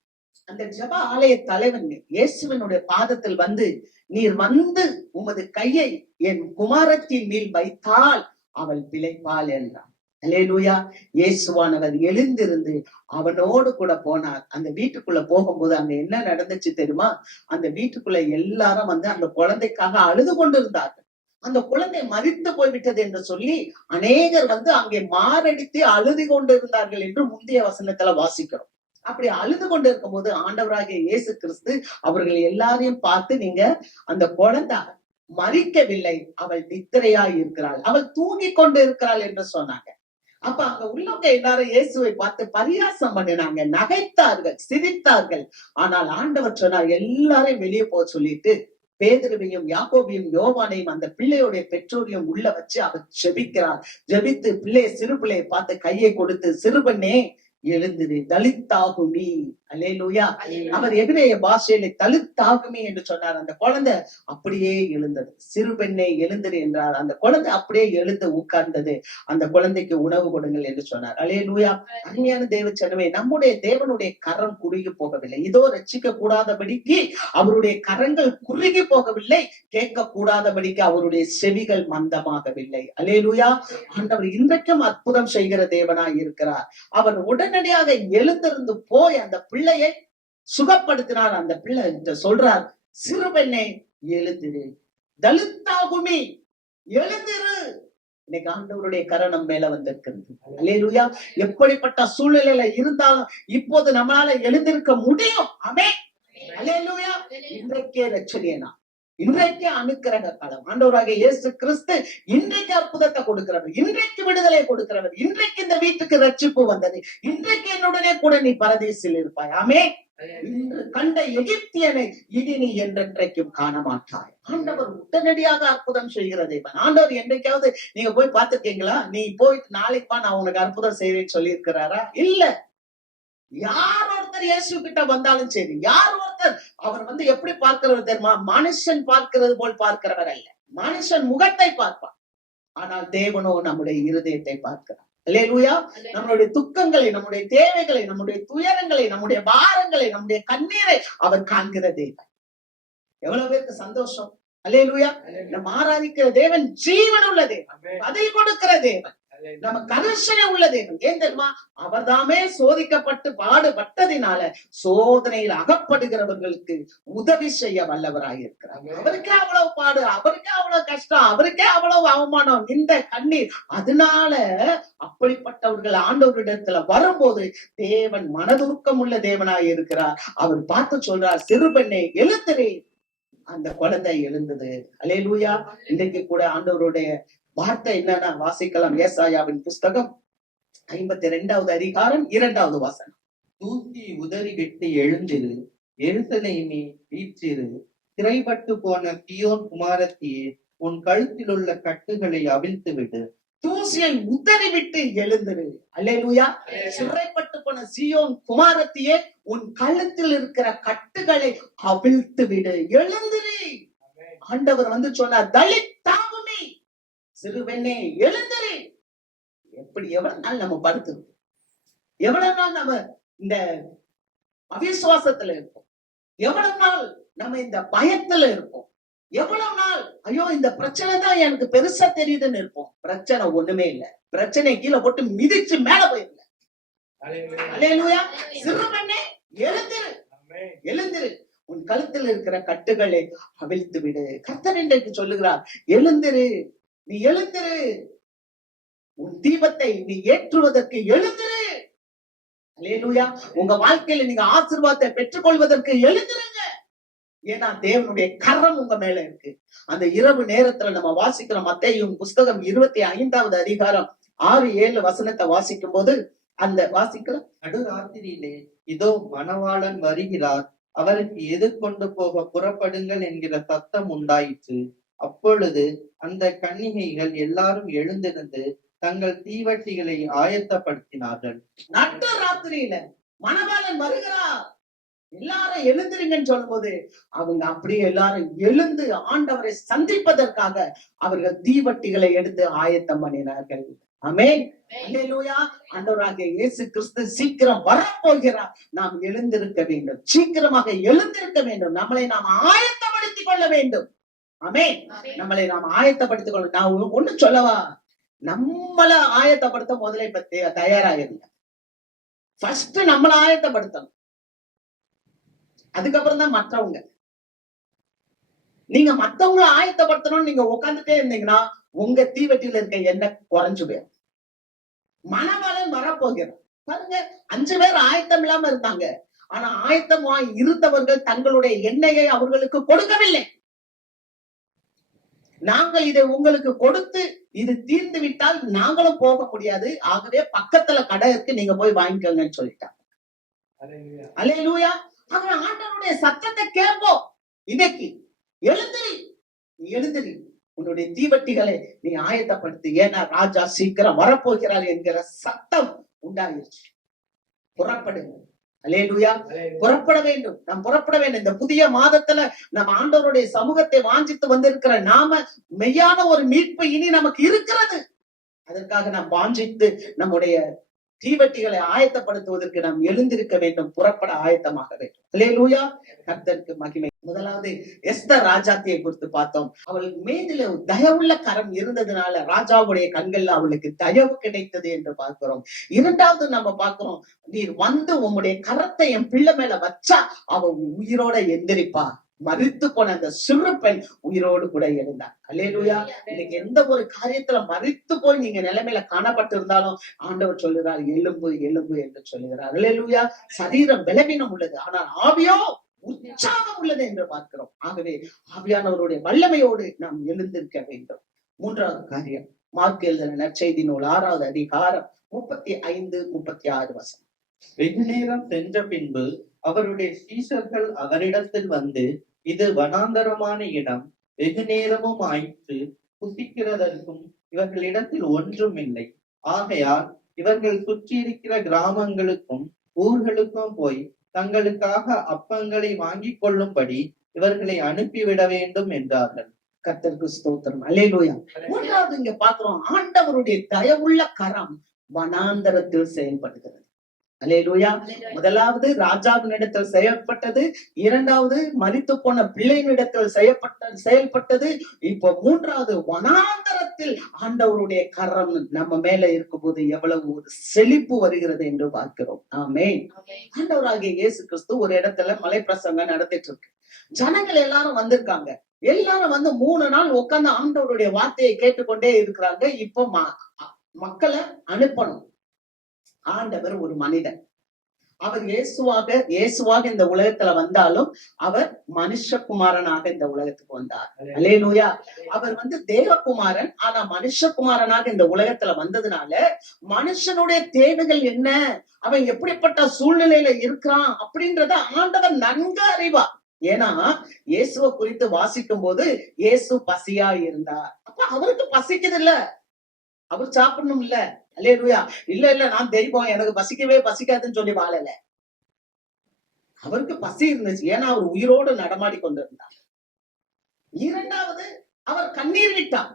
அந்த ஜெப ஆலய தலைவன் இயேசுவினுடைய பாதத்தில் வந்து, நீர் வந்து உமது கையை என் குமாரத்தின் மேல் வைத்தால் அவள் பிழைப்பாள் என்றான். அல்லேலூயா. இயேசுவானவர் எழுந்திருந்து அவனோடு கூட போனார். அந்த வீட்டுக்குள்ள போகும்போது அங்க என்ன நடந்துச்சு தெரியுமா? அந்த வீட்டுக்குள்ள எல்லாரும் வந்து அந்த குழந்தைக்காக அழுது கொண்டிருந்தார்கள். அந்த குழந்தை மரித்து போய்விட்டது என்று சொல்லி அநேகர் வந்து அங்கே மாரடித்து அழுது கொண்டிருந்தார்கள் என்று முந்தைய வசனத்துல வாசிக்கிறோம். அப்படி அழுது கொண்டு இருக்கும் போது ஆண்டவராகிய இயேசு கிறிஸ்து அவர்கள் எல்லாரையும் பார்த்து, நீங்க அந்த குழந்தை மரிக்கவில்லை, அவள் நித்திரையாய் இருக்கிறாள், அவள் தூங்கி கொண்டு இருக்கிறாள் என்று சொன்னாங்க. அப்ப அங்க உள்ளவங்க எல்லாரும் இயேசுவை பார்த்து பரியாசம் பண்ணினாங்க, நகைத்தார்கள், சிரித்தார்கள். ஆனால் ஆண்டவர் சொன்னார், எல்லாரையும் வெளியே போக சொல்லிட்டு பேதுருவையும் யாக்கோபையும் யோவானையும் அந்த பிள்ளையுடைய பெற்றோரையும் உள்ள வச்சு அவர் ஜெபிக்கிறார். ஜெபித்து சிறு பிள்ளையை பார்த்து கையை கொடுத்து, சிறுபண்ணே எழுந்திரு, தலித்தாகுமி. அல்லேலூயா. அவர் எபிரேய பாஷையில தலித்தாகுமி என்று சொன்னார். அந்த குழந்தை அப்படியே எழுந்தது. சிறு பெண்ணை எழுந்திரு என்றார். அந்த குழந்தை அப்படியே எழுந்து உட்கார்ந்தது. அந்த குழந்தைக்கு உணவு கொடுங்கள் என்று சொன்னார். அல்லேலூயா. அருமையான தேவச்சனமே, நம்முடைய தேவனுடைய கரம் குறுகி போகவில்லை. இதோ ரட்சிக்க கூடாதபடிக்கு அவருடைய கரங்கள் குறுகி போகவில்லை, கேட்க கூடாதபடிக்கு அவருடைய செவிகள் மந்தமாகவில்லை. அல்லேலூயா. ஆண்டவர் இன்றைக்கும் அற்புதம் செய்கிற தேவனாய் இருக்கிறார். அவர் உடனடியாக எழுந்திருந்து போய் அந்த பிள்ளையை சுகப்படுத்தினார். அந்த பிள்ளை சொல்றார், சிறுபெண்ணை எழுந்திரு, தலித்தாகுமி, எழுந்திரு. இன்னைக்கு ஆண்டவருடைய கரணம் மேல வந்திருக்கிறது. அல்லேலூயா. எப்படிப்பட்ட சூழ்நிலையில இருந்தாலும் இப்போது நம்மளால எழுந்திருக்க முடியும். ஆமென். அல்லேலூயா. இன்றைக்கே ரட்சணியனா, இன்றைக்கே அனுக்கிரக காலம். ஆண்டவராகிய இயேசு கிறிஸ்து இன்றைக்கு அற்புதத்தை கொடுக்கிறவர், இன்றைக்கு விடுதலை கொடுக்கிறவர், இன்றைக்கு இந்த வீட்டுக்கு ரட்சிப்பு வந்தது, இன்றைக்கு என்னுடனே கூட நீ பரதேசில் இருப்பாய். ஆமென். இன்று கண்ட எகிப்தியனை இனி நீ என்றென்றைக்கும் காண மாட்டாய். ஆண்டவர் உடனடியாக அற்புதம் செய்கிற தேவன். ஆண்டவர் என்றைக்காவது நீங்க போய் பார்த்திருக்கீங்களா? நீ போயிட்டு நாளைக்கு நான் உனக்கு அற்புதம் செய்றேன்னு சொல்லி இருக்கிறாரா? இல்ல. யார் ஒருத்தர் இயேசு கிட்ட வந்தாலும் சரி, யார் ஒருத்தர் அவர் வந்து எப்படி பார்க்கிறவர் தெரியுமா? மனுஷன் பார்க்கிறது போல் பார்க்கிறவர் அல்ல. மனுஷன் முகத்தை பார்ப்பார், ஆனால் தேவனோ நம்முடைய இருதயத்தை பார்க்கிறார். அல்லேலூயா. நம்மளுடைய துக்கங்களை, நம்முடைய தேவைகளை, நம்முடைய துயரங்களை, நம்முடைய பாரங்களை, நம்முடைய கண்ணீரை அவர் காண்கிற தேவன். எவ்வளவு பேருக்கு சந்தோஷம். அல்லேலூயா. நம்ம ஆராதிக்கிற தேவன் ஜீவன் உள்ள தேவன், பதில் கொடுக்கிற தேவன், நம்ம கரிசனை உள்ள தேவன். ஏன் தெரியுமா? அவர்தாமே சோதிக்கப்பட்டு பாடுபட்டதினால சோதனையில் அகப்படுகிறவர்களுக்கு உதவி செய்ய வல்லவராய் இருக்கிறார். அவருக்கே அவ்வளவு பாடு, அவருக்கே அவ்வளவு கஷ்டம், அவருக்கே அவ்வளவு அவமானம், இந்த கண்ணீர். அதனால அப்படிப்பட்டவர்கள் ஆண்டவரிடத்துல வரும்போது தேவன் மனதுருக்கம் உள்ள தேவனாய் இருக்கிறார். அவர் பார்த்து சொல்றார், சிறுபெண்ணே எழுந்திரு. அந்த குழந்தை எழுந்தது. அல்லேலூயா. இன்றைக்கு கூட ஆண்டவருடைய வார்த்தை என்னன்னா வாசிக்கலாம். ஏசாயாவின் புஸ்தகம் 52வது அதிகாரம் 2வது வசனம். தூக்கி உதறி விட்டு எழுந்திரு, எருசலேமே வீற்றிரு, சிறைப்பட்டு போன சீயோன் குமாரத்தியே, உன் கழுத்தில் உள்ள கட்டுகளை அவிழ்த்து விடு. தூசியை உதறி விட்டு எழுந்திரு. அல்லேலூயா. சிறைப்பட்டு போன சீயோன் குமாரத்தியே, உன் கழுத்தில் இருக்கிற கட்டுகளை அவிழ்த்து விடு, எழுந்திரு. ஆண்டவர் வந்து சொன்னார், தலித்தாகுமி, சிறுவெண்ணே எழுந்திரு. இப்படி எவ்வளவு நாள் நம்ம படுத்துருக்கோம்? எவ்வளவு நாள் நம்ம இந்த அவிசுவாசத்துல இருப்போம்? எவ்வளவு நாள் நம்ம இந்த பயத்துல இருப்போம்? எவ்வளவு நாள் ஐயோ இந்த பிரச்சனை தான் எனக்கு பெருசா தெரியுதுன்னு இருப்போம்? பிரச்சனை ஒண்ணுமே இல்ல. பிரச்சனை கீழே போட்டு மிதிச்சு மேல போயிருங்க. அல்லேலூயா. சிறுவனே எழுந்திரு, எழுந்திரு, உன் கழுத்தில் இருக்கிற கட்டுகளை அவிழ்த்து விடு. கர்த்தர் இன்றைக்கு சொல்லுகிறார், எழுந்திரு, நீ எழுந்திரு, உன் தீபத்தை நீ ஏற்றுவதற்கு எழுந்திரு. அல்லேலூயா. உங்க வாழ்க்கையில நீங்க ஆசீர்வாதத்தை பெற்றுக்கொள்வதற்கு எழுந்திருங்க. ஏன்னா தேவனுடைய கரம் உங்க மேல இருக்கு. அந்த இரவு நேரத்துல நம்ம வாசிக்கிறோம், மத்தேயு புஸ்தகம் 25வது அதிகாரம் 6-7 வசனத்தை வாசிக்கும் போது அந்த வாசிக்கலாம். நடுராத்திரியிலே இதோ மணவாளன் வருகிறார், அவருக்கு எதிர்கொண்டு போக புறப்படுங்கள் என்கிற சத்தம் உண்டாயிற்று. அப்பொழுது அந்த கன்னிகைகள் எல்லாரும் எழுந்திருந்து தங்கள் தீவட்டிகளை ஆயத்தப்படுத்தினார்கள். நட்டு ராத்திரியில மணவாளன் வருகிறார், எல்லாரும் எழுந்திருங்கன்னு சொல்லும் போது அவங்க அப்படியே எல்லாரும் எழுந்து ஆண்டவரை சந்திப்பதற்காக அவர்கள் தீவட்டிகளை எடுத்து ஆயத்தம் பண்ணினார்கள். ஆமென். அல்லேலூயா. ஆண்டவராகிய இயேசு கிறிஸ்து சீக்கிரம் வரப்போகிறார். நாம் எழுந்திருக்க வேண்டும், சீக்கிரமாக எழுந்திருக்க வேண்டும். நம்மளை நாம் ஆயத்தப்படுத்திக் கொள்ள வேண்டும். ஆமென். நம்மளை நாம் ஆயத்தப்படுத்திக் கொள்ள. நான் ஒண்ணு சொல்லவா, நம்மள ஆயத்தப்படுத்த முதல்ல இப்ப தயாராயிருங்க. ஃபர்ஸ்ட் நம்மள ஆயத்தப்படுத்தணும், அதுக்கப்புறம் தான் மற்றவங்க. நீங்க மத்தவங்களை ஆயத்தப்படுத்தணும்னு நீங்க உட்காந்துட்டே இருந்தீங்கன்னா உங்க தீவட்டியில இருக்க எண்ணெய் குறைஞ்சு போயிடும். மணவாளன் வரப்போகிறார் பாருங்க. 5 பேர் ஆயத்தம் இல்லாம இருந்தாங்க. ஆனா ஆயத்தமா இருந்தவர்கள் தங்களுடைய எண்ணெயை அவர்களுக்கு கொடுக்கவில்லை. நாங்கள் இதை உங்களுக்கு கொடுத்து இது தீர்ந்து விட்டால் நாங்களும் போக முடியாது, ஆகவே பக்கத்துல கடை இருக்கு, நீங்க போய் வாங்கிக்கோங்கன்னு சொல்லிட்டாங்க. அல்லேலூயா. ஆண்டவருடைய சத்தத்தை கேட்போம். இன்னைக்கு எழுந்திரி, நீ எழுந்திரி, உன்னுடைய தீவட்டிகளை நீ ஆயத்தப்படுத்து. ஏன்னா ராஜா சீக்கிரம் வரப்போகிறார் என்கிற சத்தம் உண்டாயிருச்சு. புறப்படுங்க. அல்லேலூயா. புறப்பட வேண்டும், நாம் புறப்பட வேண்டும். இந்த புதிய மாதத்துல நம்ம ஆண்டவருடைய சமூகத்தை வாஞ்சித்து வந்திருக்கிற நாம மெய்யான ஒரு மீட்பு இனி நமக்கு இருக்கிறது. அதற்காக நாம் வாஞ்சித்து நம்முடைய தீவட்டிகளை ஆயத்தப்படுத்துவதற்கு நாம் எழுந்திருக்க வேண்டும், புறப்பட ஆயத்தமாக வேண்டும். அல்லேலூயா. கர்த்தருக்கு மகிமை. முதலாவது எஸ்தர் ராஜாத்தியை குறித்து பார்த்தோம். அவள் மீதில தயவுள்ள கரம் இருந்ததுனால ராஜாவுடைய கண்கள்ல அவளுக்கு தயவு கிடைத்தது என்று பார்க்கிறோம். இரண்டாவது நம்ம பார்க்கிறோம், நீர் வந்து உம்முடைய கரத்தை என் பிள்ளை மேல வச்சா அவ உயிரோட எந்திரிப்பா. மரித்து போன அந்த சிறு பெண் உயிரோடு கூட இருந்தார். அல்லேலூயா. இன்னைக்கு எந்த ஒரு காரியத்துல மரித்து போய் நீங்க நிலைமையில காணப்பட்டு இருந்தாலும் ஆண்டவர் சொல்லுகிறார், எலும்பு எலும்பு என்று சொல்லுகிறார். அல்லேலூயா. சரீரம் பலவீனம் உள்ளது, ஆனால் ஆவியோ உற்சாகம் உள்ளது என்று பார்க்கிறோம். ஆகவே ஆவியானவருடைய வல்லமையோடு நாம் எழுந்திருக்க வேண்டும். மூன்றாவது காரியம், மார்க் எழுதின நற்செய்தி நூல் 6வது அதிகாரம் 35-36 வசனம். வெகு நேரம் சென்ற பின்பு அவருடைய சீஷர்கள் அவரிடத்தில் வந்து, இது வனாந்தரமான இடம், வெகு நேரமும் ஆயிற்று, புசிக்கிறதற்கும் இவர்களிடத்தில் ஒன்றும் இல்லை. ஆகையால் இவர்கள் சுற்றி இருக்கிற கிராமங்களுக்கும் ஊர்களுக்கும் போய் தங்களுக்காக அப்பங்களை வாங்கிக் கொள்ளும்படி இவர்களை அனுப்பிவிட வேண்டும் என்றார்கள். கர்த்தருக்கு ஸ்தோத்திரம். அல்லேலூயா. மூன்றாவது இங்க பாக்குறோம், ஆண்டவருடைய தயவுள்ள கரம் வனாந்தரத்தில் செயல்படுகிறது. அல்லேலூயா. முதலாவது ராஜாவினிடத்தில் செயல்பட்டது, இரண்டாவது மரித்து போன பிள்ளையினிடத்தில் செயல்பட்டது, இப்போ மூன்றாவது வனாந்தரத்தில் ஆண்டவருடைய கரம் நம்ம மேல இருக்கும் போது எவ்வளவு ஒரு செழிப்பு வருகிறது என்று பார்க்கிறோம். ஆமென். ஆண்டவராகிய இயேசு கிறிஸ்து ஒரு இடத்துல மலை பிரசங்கம் நடத்திட்டு இருக்கு. ஜனங்கள் எல்லாரும் வந்திருக்காங்க. எல்லாரும் வந்து 3 நாள் உட்கார்ந்து ஆண்டவருடைய வார்த்தையை கேட்டுக்கொண்டே இருக்கிறாங்க. இப்போ மக்களை அனுப்பணும். ஆண்டவர் ஒரு மனிதன். அவர் இயேசுவாக இந்த உலகத்துல வந்தாலும் அவர் மனுஷகுமாரனாக இந்த உலகத்துக்கு வந்தார். அல்லேலூயா. அவர் வந்து தேவகுமாரன், ஆனா மனுஷகுமாரனாக இந்த உலகத்துல வந்ததுனால மனுஷனுடைய தேவைகள் என்ன, அவன் எப்படிப்பட்ட சூழ்நிலையில இருக்கிறான் அப்படின்றத ஆண்டவர் நன்கு அறிவார். ஏன்னா இயேசுவை குறித்து வாசிக்கும் போது இயேசு பசியா இருந்தார். அப்ப அவருக்கு பசிக்குது இல்ல, அவர் சாப்பிடணும் இல்ல. அல்லேலூயா. இல்ல நான் தெய்வம், எனக்கு பசிக்காதுன்னு சொல்லி வாழல. அவருக்கு பசி இருந்துச்சு, ஏன்னா அவர் உயிரோடு நடமாடி கொண்டிருந்தார். இரண்டாவது அவர் கண்ணீர் விட்டார்.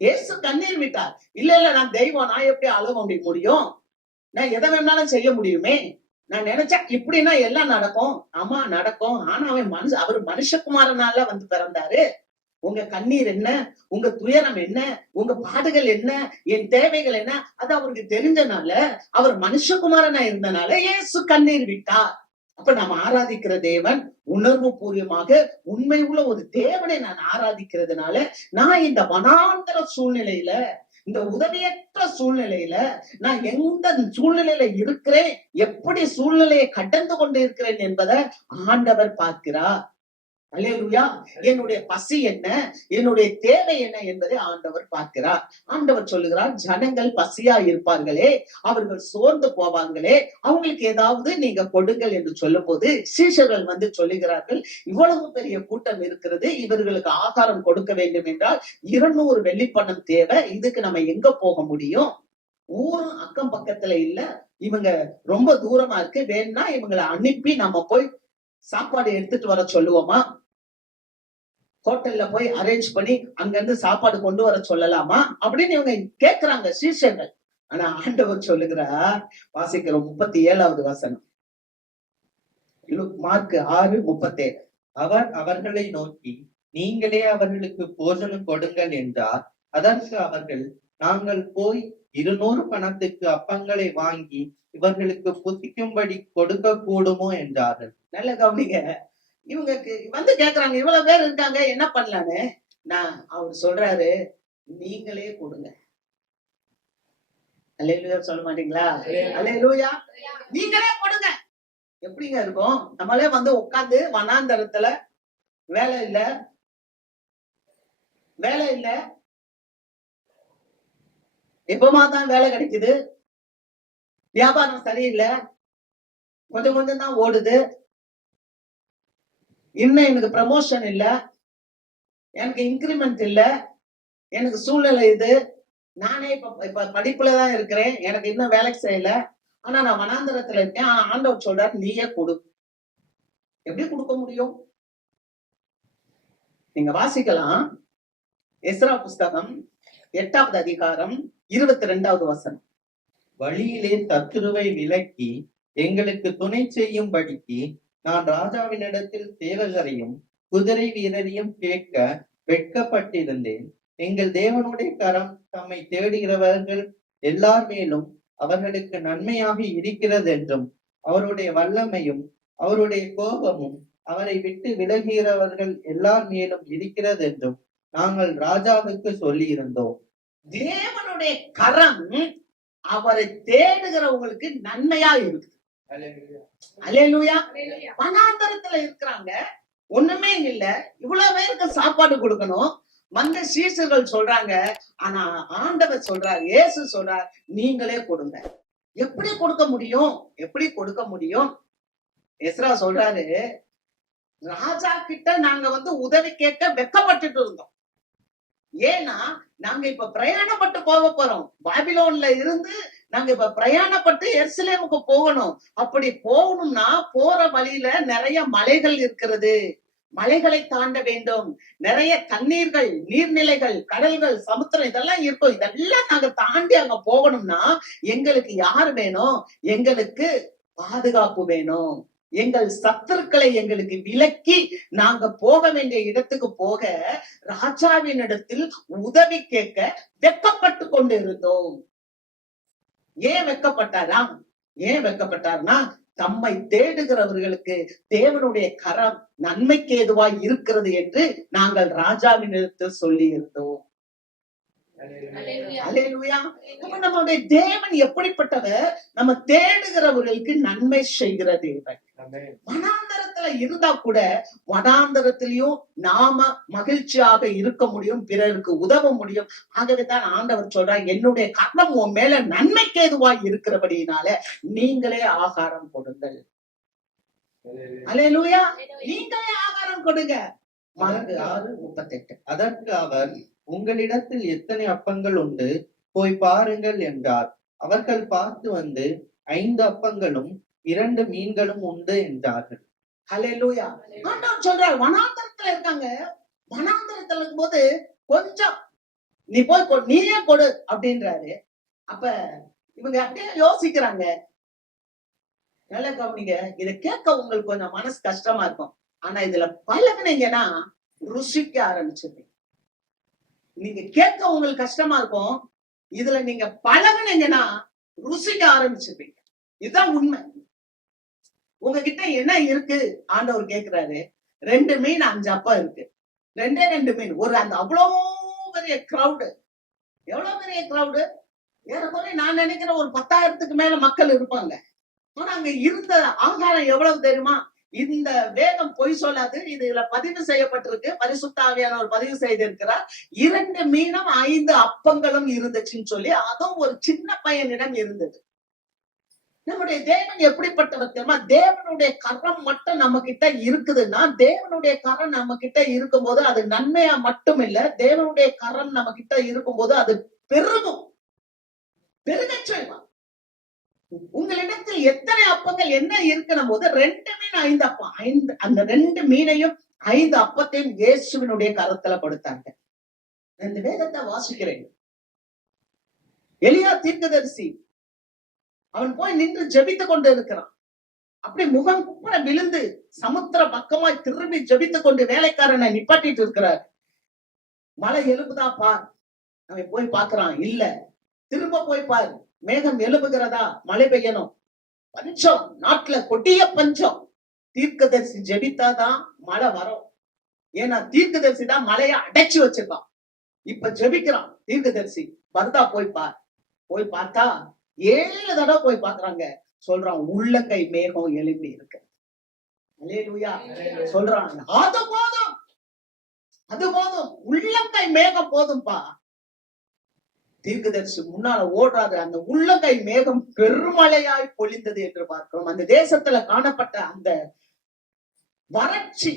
இயேசு கண்ணீர் விட்டார். இல்ல நான் தெய்வம், நான் எப்படி அழுக முடியும்? நான் எதை வேணாலும் செய்ய முடியுமே. நான் நினைச்சா இப்படின்னா எல்லாம் நடக்கும். ஆமா நடக்கும். ஆனா அவர் மனுஷகுமாரனால வந்து பிறந்தாரு. உங்க கண்ணீர் என்ன, உங்க துயரம் என்ன, உங்க பாடுகள் என்ன, என் தேவைகள் என்ன, அது அவருக்கு தெரிஞ்சனால, அவர் மனுஷகுமாரனா இருந்தனால இயேசு கண்ணீர் விட்டார். அப்ப நாம் ஆராதிக்கிற தேவன் உணர்வு பூர்வமாக உண்மை உள்ள ஒரு தேவனை நான் ஆராதிக்கிறதுனால, நான் இந்த வனாந்தர சூழ்நிலையில, இந்த உதவியற்ற சூழ்நிலையில, நான் எந்த சூழ்நிலையில இருக்கிறேன், எப்படி சூழ்நிலையை கடந்து கொண்டு இருக்கிறேன் என்பதை ஆண்டவர் பார்க்கிறார். அல்லேலூயா. என்னுடைய பசி என்ன, என்னுடைய தேவை என்ன என்பதை ஆண்டவர் பார்க்கிறார். ஆண்டவர் சொல்லுகிறார், ஜனங்கள் பசியா இருப்பார்களே, அவர்கள் சோர்ந்து போவாங்களே, அவங்களுக்கு ஏதாவது நீங்க கொடுங்கள் என்று சொல்லும் போது சீஷர்கள் வந்து சொல்லுகிறார்கள், இவ்வளவு பெரிய கூட்டம் இருக்கிறது, இவர்களுக்கு ஆகாரம் கொடுக்க வேண்டும் என்றால் 200 வெள்ளிப்பணம் தேவை. இதுக்கு நம்ம எங்க போக முடியும்? ஊரும் அக்கம் பக்கத்துல இல்ல, இவங்க ரொம்ப தூரமா இருக்கு. வேணா இவங்களை அனுப்பி நம்ம போய் சாப்பாடு எடுத்துட்டு வர சொல்லுவோமா? ஹோட்டல்ல போய் அரேஞ்ச் பண்ணி அங்க இருந்து சாப்பாடு கொண்டு வர சொல்லலாமா அப்படின்னு இவங்க கேட்கிறாங்க சீஷர்கள். ஆனா ஆண்டவர் சொல்லுகிறார், வாசிக்கிறோம் 37வது வசனம், மார்க் 6:37. அவர் அவர்களை நோக்கி, நீங்களே அவர்களுக்கு போஜனம் கொடுங்கள் என்றார். அதற்கு அவர்கள், நாங்கள் போய் 200 பணத்துக்கு அப்பங்களை வாங்கி இவர்களுக்கு புசிக்கும்படி கொடுக்க கூடுமோ என்றார்கள். நல்ல கவனிங்க, இவங்க வந்து கேக்குறாங்க, இவ்வளவு பேர் இருக்காங்க, என்ன பண்ணலான்னு. அவர் சொல்றாரு, நீங்களே கொடுங்க. அல்லேலூயா சொல்ல மாட்டீங்களா? அல்லேலூயா. நீங்களே கொடுங்க. எப்படிங்க இருக்கும்? நம்மளே வந்து உட்கார்ந்து வனாந்தரத்துல வேலை இல்ல, எப்பமா தான் வேலை கிடைக்குது, வியாபாரம் சரியில்லை, கொஞ்சம் தான் ஓடுது, இன்னும் எனக்கு ப்ரமோஷன் இல்ல, எனக்கு இன்கிரிமெண்ட் இல்ல, எனக்கு சூழ்நிலை இது, நானே இப்ப படிப்புலதான் இருக்கிறேன், எனக்கு இன்னும் வேலைக்கு செய்யல, ஆனா நான் வனாந்தரத்துல இருக்கேன். ஆனா ஆண்டவர் சொல்றாரு, நீயே கொடு. எப்படி கொடுக்க முடியும்? நீங்க வாசிக்கலாம், எஸ்ரா புஸ்தகம் 8வது அதிகாரம் 22வது வசனம். வழியிலே சத்துருவை விலக்கி எங்களுக்கு துணை செய்யும்படிக்கு நான் ராஜாவினிடத்தில் சேவகரையும் குதிரை வீரரையும் கேட்க வெட்கப்பட்டிருந்தேன். எங்கள் தேவனுடைய கரம் தம்மை தேடுகிறவர்கள் எல்லார் மேலும் அவர்களுக்கு நன்மையாக இருக்கிறது என்றும், அவருடைய வல்லமையும் அவருடைய கோபமும் அவரை விட்டு விலகுகிறவர்கள் எல்லார் மேலும் இருக்கிறது என்றும் நாங்கள் ராஜாவுக்கு சொல்லி இருந்தோம். தேவனுடைய கரம் அவரை தேடுகிறவங்களுக்கு நன்மையா இருக்குது. அல்லேலூயா. வனாந்தரத்துல இருக்கிறாங்க, ஒண்ணுமே இல்ல, இவ்வளவு பேருக்கு சாப்பாடு கொடுக்கணும். வந்த சீஷர்கள் சொல்றாங்க, ஆனா ஆண்டவர் சொல்றார், இயேசு சொல்றார், நீங்களே கொடுங்க. எப்படி கொடுக்க முடியும்? எப்படி கொடுக்க முடியும்? எஸ்ரா சொல்றாரு, ராஜா கிட்ட நாங்க வந்து உதவி கேட்க வெட்கப்பட்டுட்டு இருந்தோம். ஏன்னா நாங்க இப்ப பிரயாணப்பட்டு போக போறோம். பாபிலோன்ல இருந்து நாங்க இப்ப பிரயாணப்பட்டு எருசலேமுக்கு போகணும். அப்படி போகணும்னா போற வழியில நிறைய மலைகள் இருக்கிறது, மலைகளை தாண்ட வேண்டும். நிறைய தண்ணீர்கள், நீர்நிலைகள், கடல்கள், சமுத்திரம் இதெல்லாம் இருக்கும். இதெல்லாம் நாங்க தாண்டி அங்க போகணும்னா எங்களுக்கு யார் வேணும்? எங்களுக்கு பாதுகாப்பு வேணும். எங்கள் சத்துருக்களை எங்களுக்கு விலக்கி நாங்க போக வேண்டிய இடத்துக்கு போக ராஜாவின் இடத்தில் உதவி கேட்க வெட்கப்பட்டு கொண்டு இருந்தோம். ஏன் வெட்கப்பட்டாராம்? ஏன் வெட்கப்பட்டார்னா, தம்மை தேடுகிறவர்களுக்கு தேவனுடைய கரம் நன்மைக்கு ஏதுவாய் இருக்கிறது என்று நாங்கள் ராஜாவின் இடத்தில் சொல்லி இருந்தோம். அல்லேலூயா. நம்முடைய தேவன் எப்படிப்பட்டவர்? நம்ம தேடுகிறவர்களுக்கு நன்மை செய்கிற தேவன். வனாந்தரத்துல இருந்தா கூட வனாந்தரத்திலையும் நாம மகிழ்ச்சியாக இருக்க முடியும், பிறருக்கு உதவ முடியும். ஆகவேதான் ஆண்டவர் சொல்றார், என்னுடைய கரம் உன் மேல நன்மைக்கு ஏதுவாய் இருக்கிறபடியினால நீங்களே ஆகாரம் கொடுங்கள். அல்லேலூயா. நீங்களே ஆகாரம் கொடுங்க. மார்க் 6:38. அதற்கு அவர், உங்களிடத்தில் எத்தனை அப்பங்கள் உண்டு, போய் பாருங்கள் என்றார். அவர்கள் பார்த்து வந்து 5 அப்பங்களும் 2 மீன்களும் உண்டு என்றார்கள். ஹல்லேலூயா. ஆண்டவர் சொல்றார், வனாந்தரத்துல இருக்காங்க. வனாந்தரத்துல இருக்கும்போது கொஞ்சம் நீ போய் நீயே கொடு அப்படின்றாரு. அப்ப இவங்க அப்படியே யோசிக்கிறாங்க. நல்லா கவனிங்க. இத கேட்க உங்களுக்கு கொஞ்சம் மனசு கஷ்டமா இருக்கும். ஆனா இதுல பழகுனீங்கன்னா ருசிக்க ஆரம்பிச்சிருவீங்க. நீங்க கேட்க உங்களுக்கு கஷ்டமா இருக்கும். இதுல நீங்க பழகுனீங்கன்னா ருசிக்க ஆரம்பிச்சிருவீங்க. இதுதான் உண்மை. உங்ககிட்ட என்ன இருக்கு ஆண்டவர் கேக்குறாரு. 2 மீன் 5 அப்பம் இருக்கு. 2 மீன். ஒரு அந்த அவ்வளவு பெரிய கிரௌடு. எவ்வளவு பெரிய கிரௌடு? ஏறக்குறைய நான் நினைக்கிறேன் ஒரு 10,000க்கு மேல மக்கள் இருப்பாங்க. ஆனா அங்க இருந்த ஆகாரம் எவ்வளவு தெரியுமா? இந்த வேதம் பொய் சொல்லாது. இதுல பதிவு செய்யப்பட்டிருக்கு. பரிசுத்த ஆவியானவர் பதிவு செய்திருக்கிறார். 2 மீனும் 5 அப்பங்களும் இருந்துச்சுன்னு சொல்லி அதுவும் ஒரு சின்ன பையனிடம் இருந்தது. நம்முடைய தேவன் எப்படிப்பட்டவர் தெரியுமா? தேவனுடைய கரம் மட்டும் நம்ம கிட்ட இருக்குதுன்னா, தேவனுடைய கரம் நம்ம கிட்ட இருக்கும்போது அது நன்மையா மட்டும் இல்ல, தேவனுடைய கரம் நம்ம கிட்ட இருக்கும்போது அது பெருகும், பெருகச் செய்வான். உங்களிடத்தில் எத்தனை அப்பங்கள் என்ன இருக்கணும் போது 2 மீன் 5 அப்பம், அந்த 2 மீனையும் 5 அப்பத்தையும் இயேசுவினுடைய கரத்துல கொடுத்தாங்க. இந்த வேதத்தை வாசிக்கிறேன். எலியா தீர்க்கதரிசி அவன் போய் நின்று ஜெபித்துக் கொண்டு இருக்கிறான். அப்படி முகம் குப்புற விழுந்து சமுத்திர பக்கமாய் திரும்பி ஜெபித்துக் கொண்டு வேலைக்காரனை நிப்பாட்டிட்டு இருக்கிறார். மழை எழுப்புதா பார். அவன் போய் பாக்குறான், இல்ல. திரும்ப போய் பார், மேகம் எழுப்புகிறதா, மழை பெய்யணும். பஞ்சம், நாட்டுல கொடிய பஞ்சம். தீர்க்கதரிசி ஜெபித்தாதான் மழை வரும். ஏன்னா தீர்க்கதரிசி தான் மழைய அடைச்சு வச்சிருக்கான். இப்ப ஜெபிக்கிறான் தீர்க்கதரிசி, வருதா போய் பார். போய் பார்த்தா 7 தடவை போய் பாக்குறாங்க. சொல்றான், உள்ளங்கை மேகம் எழுப்பி இருக்கு. அல்லேலூயா. சொல்றான், அது போதும், அது போதும், உள்ளங்கை மேகம் போதும்பா. தீர்க்கதரிசி முன்னால ஓடுறாரு. அந்த உள்ளங்கை மேகம் பெருமழையாய் பொழிந்தது என்று பார்க்கிறோம். அந்த தேசத்துல காணப்பட்ட அந்த வறட்சி,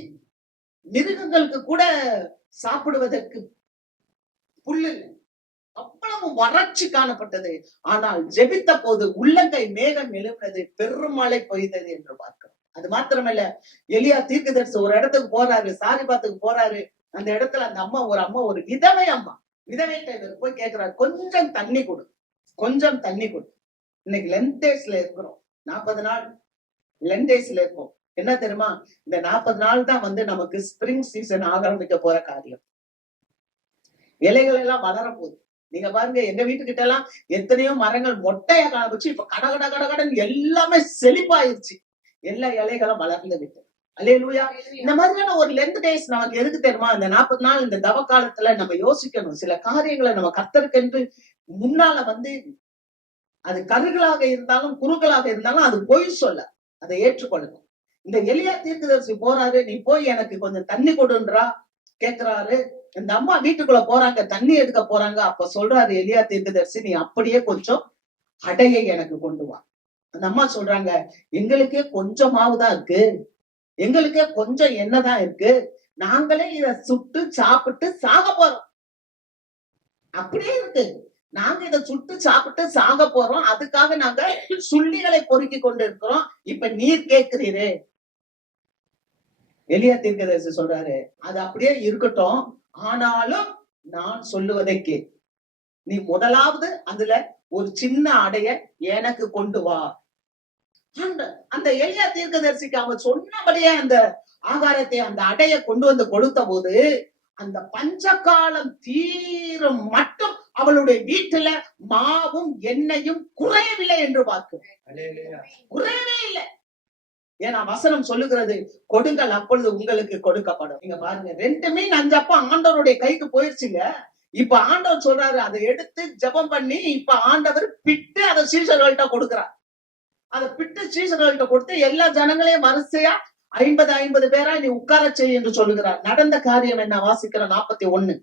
மிருகங்களுக்கு கூட சாப்பிடுவதற்கு புல்லு, அவ்வளவு வறட்சி காணப்பட்டது. ஆனால் ஜெபித்த போது உள்ளங்கை மேகம் எழுப்பினது, பெருமழை பொய்தது என்று பார்க்கிறோம். அது மாத்திரமல்ல, எலியா தீர்க்கதரிசி ஒரு இடத்துக்கு போறாரு, சாரிபாத்துக்கு போறாரு. அந்த இடத்துல அந்த அம்மா ஒரு விதவை அம்மா, விதவைட்ட போய் கேட்கிறாரு, கொஞ்சம் தண்ணி கொடு, கொஞ்சம் தண்ணி கொடு. இன்னைக்கு லென்டேஸ்ல இருக்கிறோம், 40 நாள் லென்டேஸ்ல இருக்கோம். என்ன தெரியுமா? இந்த 40 நாள் தான் நமக்கு ஸ்பிரிங் சீசன் ஆரம்பிக்க போற காரியம். இலைகள் எல்லாம் வளர போகுது. நீங்க பாருங்க, எங்க வீட்டுக்கிட்ட எல்லாம் எத்தனையோ மரங்கள் மொட்டையா காணப்போச்சு. இப்ப கடகடன்னு எல்லாமே செழிப்பாயிருச்சு. எல்லா இலைகளும் வளர்ந்து விட்டு. அல்லேலூயா. இந்த மாதிரியான ஒரு லென்த் டேஸ் நமக்கு எதுக்கு தெரியுமா? இந்த 40 நாள் இந்த தவ காலத்துல நம்ம யோசிக்கணும். சில காரியங்களை நம்ம கர்த்தருக்கென்று முன்னால அது கருகளாக இருந்தாலும் குறுகளாக இருந்தாலும் அது பொய் சொல்ல, அதை ஏற்றுக்கொள்ளணும். இந்த எலியா தீர்க்கதரிசி போறாரு, நீ போய் எனக்கு கொஞ்சம் தண்ணி கொடுன்றா கேக்குறாரு. இந்த அம்மா வீட்டுக்குள்ள போறாங்க, தண்ணி எடுக்க போறாங்க. அப்ப சொல்றாரு எலியா தீர்க்கதரிசி, நீ அப்படியே கொஞ்சம் அடையை எனக்கு கொண்டு வா. அந்த அம்மா சொல்றாங்க, எங்களுக்கே கொஞ்சமாவுதான் இருக்கு, எங்களுக்கே கொஞ்சம் எண்ணெய்தான் இருக்கு, நாங்களே இத சுட்டு சாப்பிட்டு சாக போறோம். அப்படியே இருக்கு, நாங்க இதை சுட்டு சாப்பிட்டு சாக போறோம், அதுக்காக நாங்க சுள்ளிகளை பொறுக்கி கொண்டு இருக்கிறோம். இப்ப நீர் கேட்கிறீரே. எலியா தீர்க்கதரிசி சொல்றாரு, அது அப்படியே இருக்கட்டும், ஆனாலும் நான் சொல்லுவதை கே. நீ முதலாவது அதுல ஒரு சின்ன அடைய எனக்கு கொண்டு வா. அந்த எலியா தீர்க்கதரிசிக்கு அவன் சொன்னபடியே அந்த ஆகாரத்தை, அந்த அடைய கொண்டு வந்து கொடுத்த போது, அந்த பஞ்சகாலம் தீரும் மட்டும் அவளுடைய வீட்டுல மாவும் எண்ணெயும் குறையவில்லை என்று பார்க்கிறேன். குறையவே இல்லை. ஏன்னா வசனம் சொல்லுகிறது, கொடுங்கள் அப்பொழுது உங்களுக்கு கொடுக்கப்படும். நீங்க பாருங்க, 2 மீன் 5 அப்பம் ஆண்டவருடைய கைக்கு போயிருச்சுங்க. இப்ப ஆண்டவர் சொல்றாரு, அதை எடுத்து ஜெபம் பண்ணி, இப்ப ஆண்டவர் பிட்டு அதை சீசர்கள்ட்ட கொடுக்கிறார். அதை பிட்டு சீசர்கள்ட்ட கொடுத்து எல்லா ஜனங்களையும் வரிசையா 50 பேரா நீ உட்கார செய்ய என்று சொல்லுகிறார். நடந்த காரியம் என்ன? வாசிக்கிற 41.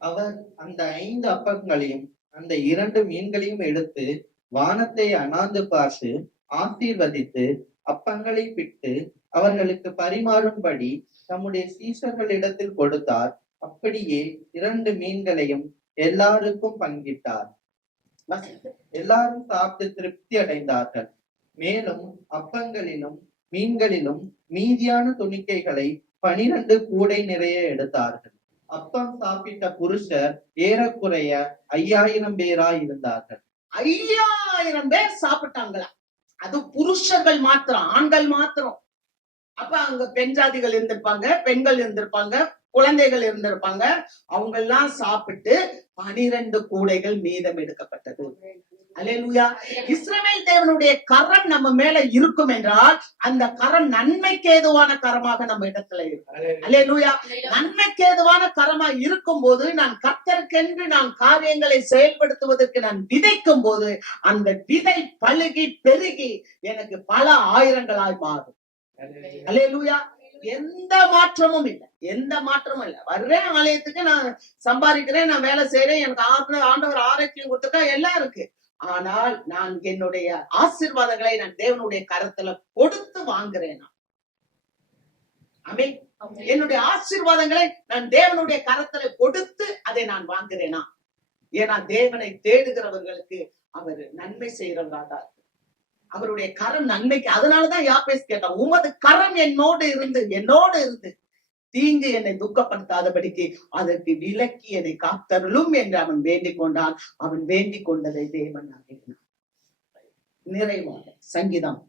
அவர் அந்த 5 அப்பங்களையும் அந்த 2 மீன்களையும் எடுத்து வானத்தை அண்ணாந்து பார்த்து ஆசீர்வதித்து அப்பங்களை பிட்டு அவர்களுக்கு பரிமாறும்படி தம்முடைய சீஷர்களிடத்தில் கொடுத்தார். அப்படியே 2 மீன்களையும் எல்லாருக்கும் பங்கிட்டார். எல்லாரும் சாப்பிட்டு திருப்தி அடைந்தார்கள். மேலும் அப்பங்களிலும் மீன்களிலும் மீதியான துணிக்கைகளை 12 கூடை நிறைய எடுத்தார்கள். அப்பம் சாப்பிட்ட புருஷர் ஏறக்குறைய 5000 பேராய் இருந்தார்கள். 5000 பேர் சாப்பிட்டாங்களா? அது புருஷர்கள் மாத்திரம், ஆண்கள் மாத்திரம். அப்ப அங்க பெண் ஜாதிகள் இருந்திருப்பாங்க, பெண்கள் இருந்திருப்பாங்க, குழந்தைகள் இருந்திருப்பாங்க. அவங்க எல்லாம் சாப்பிட்டு 12 கூடைகள் மீதம் எடுக்கப்பட்டது. அல்லேலூயா. இஸ்ரவேல் தேவனுடைய கரம் நம்ம மேல இருக்கும் என்றால் அந்த கரம் நன்மைக்கு ஏதுவான கரமாக நம்ம இடத்துல இருக்கும். அல்லேலூயா. நன்மைக்கு ஏதுவான கரமா இருக்கும் போது நான் கர்த்தருக்கென்று நான் காரியங்களை செயல்படுத்துவதற்கு நான் விதைக்கும் போது அந்த விதை பழுகி பெருகி எனக்கு பல ஆயிரங்களாய் மாறும். அல்லேலூயா. எந்த மாற்றமும் இல்லை, எந்த மாற்றமும் இல்லை. வர்றேன் ஆலயத்துக்கு, நான் சம்பாதிக்கிறேன், நான் வேலை செய்யறேன், எனக்கு ஆண்டவர் ஆரோக்கியம் கொடுத்துட்டா எல்லாம் இருக்கு. ஆனால் நான் என்னுடைய ஆசீர்வாதங்களை நான் தேவனுடைய கரத்துல கொடுத்து வாங்குறேன். ஆமென். என்னுடைய ஆசீர்வாதங்களை நான் தேவனுடைய கரத்துல கொடுத்து அதை நான் வாங்குறேனா? ஏன்னா தேவனை தேடுகிறவர்களுக்கு அவர் நன்மை செய்யறவராதான். அவருடைய கரம் நன்மைக்கு. அதனாலதான் யாப்பேஸ் கேட்டான், உமது கரம் என்னோடு இருந்து தீங்கு என்னை துக்கப்படுத்தாதபடிக்கு அதற்கு விலக்கி என்னை காத்தருளும் என்று அவன் வேண்டிக் கொண்டான். அவன் வேண்டிக் கொண்டதை தேவன் அறிந்தார். நிறைவாக சங்கீதம்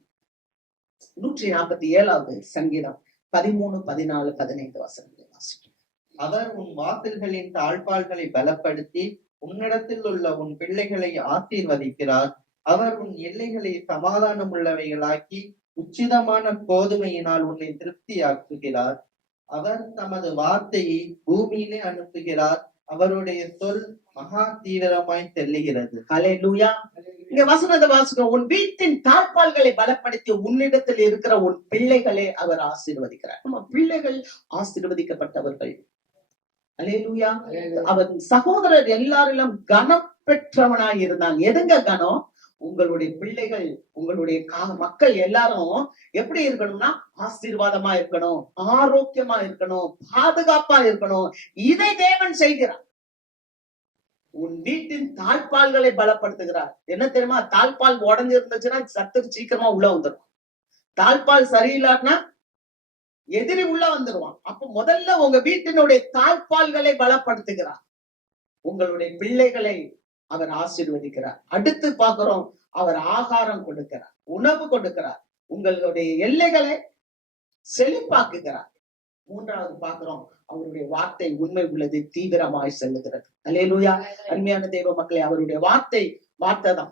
147வது சங்கீதம் 13, 14, 15 வசனங்களை வாசிக்கிறோம். அவர் உன் வாசல்களின் தாழ்பாள்களை பலப்படுத்தி உன்னிடத்தில் உள்ள உன் பிள்ளைகளை ஆசீர்வதிக்கிறார். அவர் உன் எல்லைகளை சமாதானம் உள்ளவைகளாக்கி உச்சிதமான கோதுமையினால் உன்னை திருப்தியாக்குகிறார். அவர் தமது வார்த்தையை பூமியிலே அனுப்புகிறார். அவருடைய சொல் மகா தீவிரமாய் செல்லுகிறது. ஹல்லேலூயா. இங்க வசனத்தை வாசிக்கிறோம். உன் வீட்டின் தாழ்பாள்களை பலப்படுத்தி உன்னிடத்தில் இருக்கிற உன் பிள்ளைகளை அவர் ஆசீர்வதிக்கிறார். நம்ம பிள்ளைகள் ஆசீர்வதிக்கப்பட்டவர்கள். ஹல்லேலூயா. அவன் சகோதரர் எல்லாரிலும் கனம் பெற்றவனாய் இருந்தான். எதுங்க கனம்? உங்களுடைய பிள்ளைகள், உங்களுடைய மக்கள் எல்லாரும் எப்படி இருக்கணும்னா ஆசீர்வாதமா இருக்கணும், ஆரோக்கியமா இருக்கணும், பாதுகாப்பா இருக்கணும். இதை தேவன் செய்கிறார். உன் வீட்டின் தாழ்பால்களை பலப்படுத்துகிறார். என்ன தெரியுமா? தாழ்பால் உடஞ்சு இருந்துச்சுன்னா சத்து சீக்கிரமா உள்ள வந்துடும். தாழ்பால் சரியில்லாட்டினா எதிரி உள்ள வந்துடுவான். அப்ப முதல்ல உங்க வீட்டினுடைய தாழ்பால்களை பலப்படுத்துகிறார். உங்களுடைய பிள்ளைகளை அவர் ஆசீர்வதிக்கிறார். அடுத்து பார்க்கிறோம், அவர் ஆகாரம் கொடுக்கிறார், உணவு கொடுக்கிறார், உங்களுடைய எல்லைகளை செழிப்பாக்குகிறார். மூன்றாவது பார்க்கிறோம், அவருடைய வார்த்தை உண்மை உள்ளது, தீவிரமாய் செல்லுகிறது. அல்லேலூயா. அருமையான தெய்வ மக்களே, அவருடைய வார்த்தை தான்.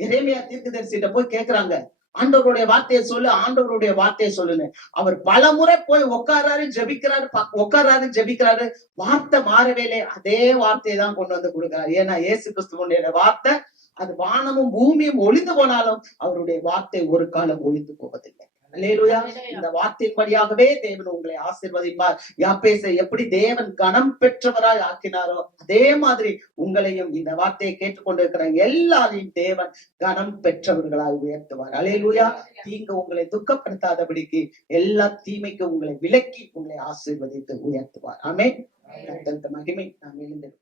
எரேமியா தீர்க்கதரிசிட்ட போய் கேக்குறாங்க, ஆண்டவருடைய வார்த்தையை சொல்லு, ஆண்டவருடைய வார்த்தையை சொல்லுன்னு. அவர் பல முறை போய் உட்காராரு, ஜெபிக்கிறாரு. வார்த்தை மாறவே இல்லை. அதே வார்த்தையை தான் கொண்டு வந்து கொடுக்கிறார். ஏன்னா இயேசு கிறிஸ்துவனுடைய வார்த்தை அது வானமும் பூமியும் ஒளிந்து போனாலும் அவருடைய வார்த்தை ஒரு காலம் ஒளிந்து போவதில்லை. அல்லேலூயா. இந்த வார்த்தையின்படியாகவே தேவன் உங்களை ஆசீர்வதிப்பார். யாப்பேசை எப்படி தேவன் கனம் பெற்றவராய் ஆக்கினாரோ அதே மாதிரி உங்களையும் இந்த வார்த்தையை கேட்டுக்கொண்டிருக்கிற எல்லாரையும் தேவன் கனம் பெற்றவர்களாய் உயர்த்துவார். அல்லேலூயா. தீங்கு உங்களை துக்கப்படுத்தாதபடிக்கு எல்லா தீமைக்கும் உங்களை விலக்கி உங்களை ஆசீர்வதித்து உயர்த்துவார். ஆமென். மகிமை நாம் எழுந்திருப்போம்.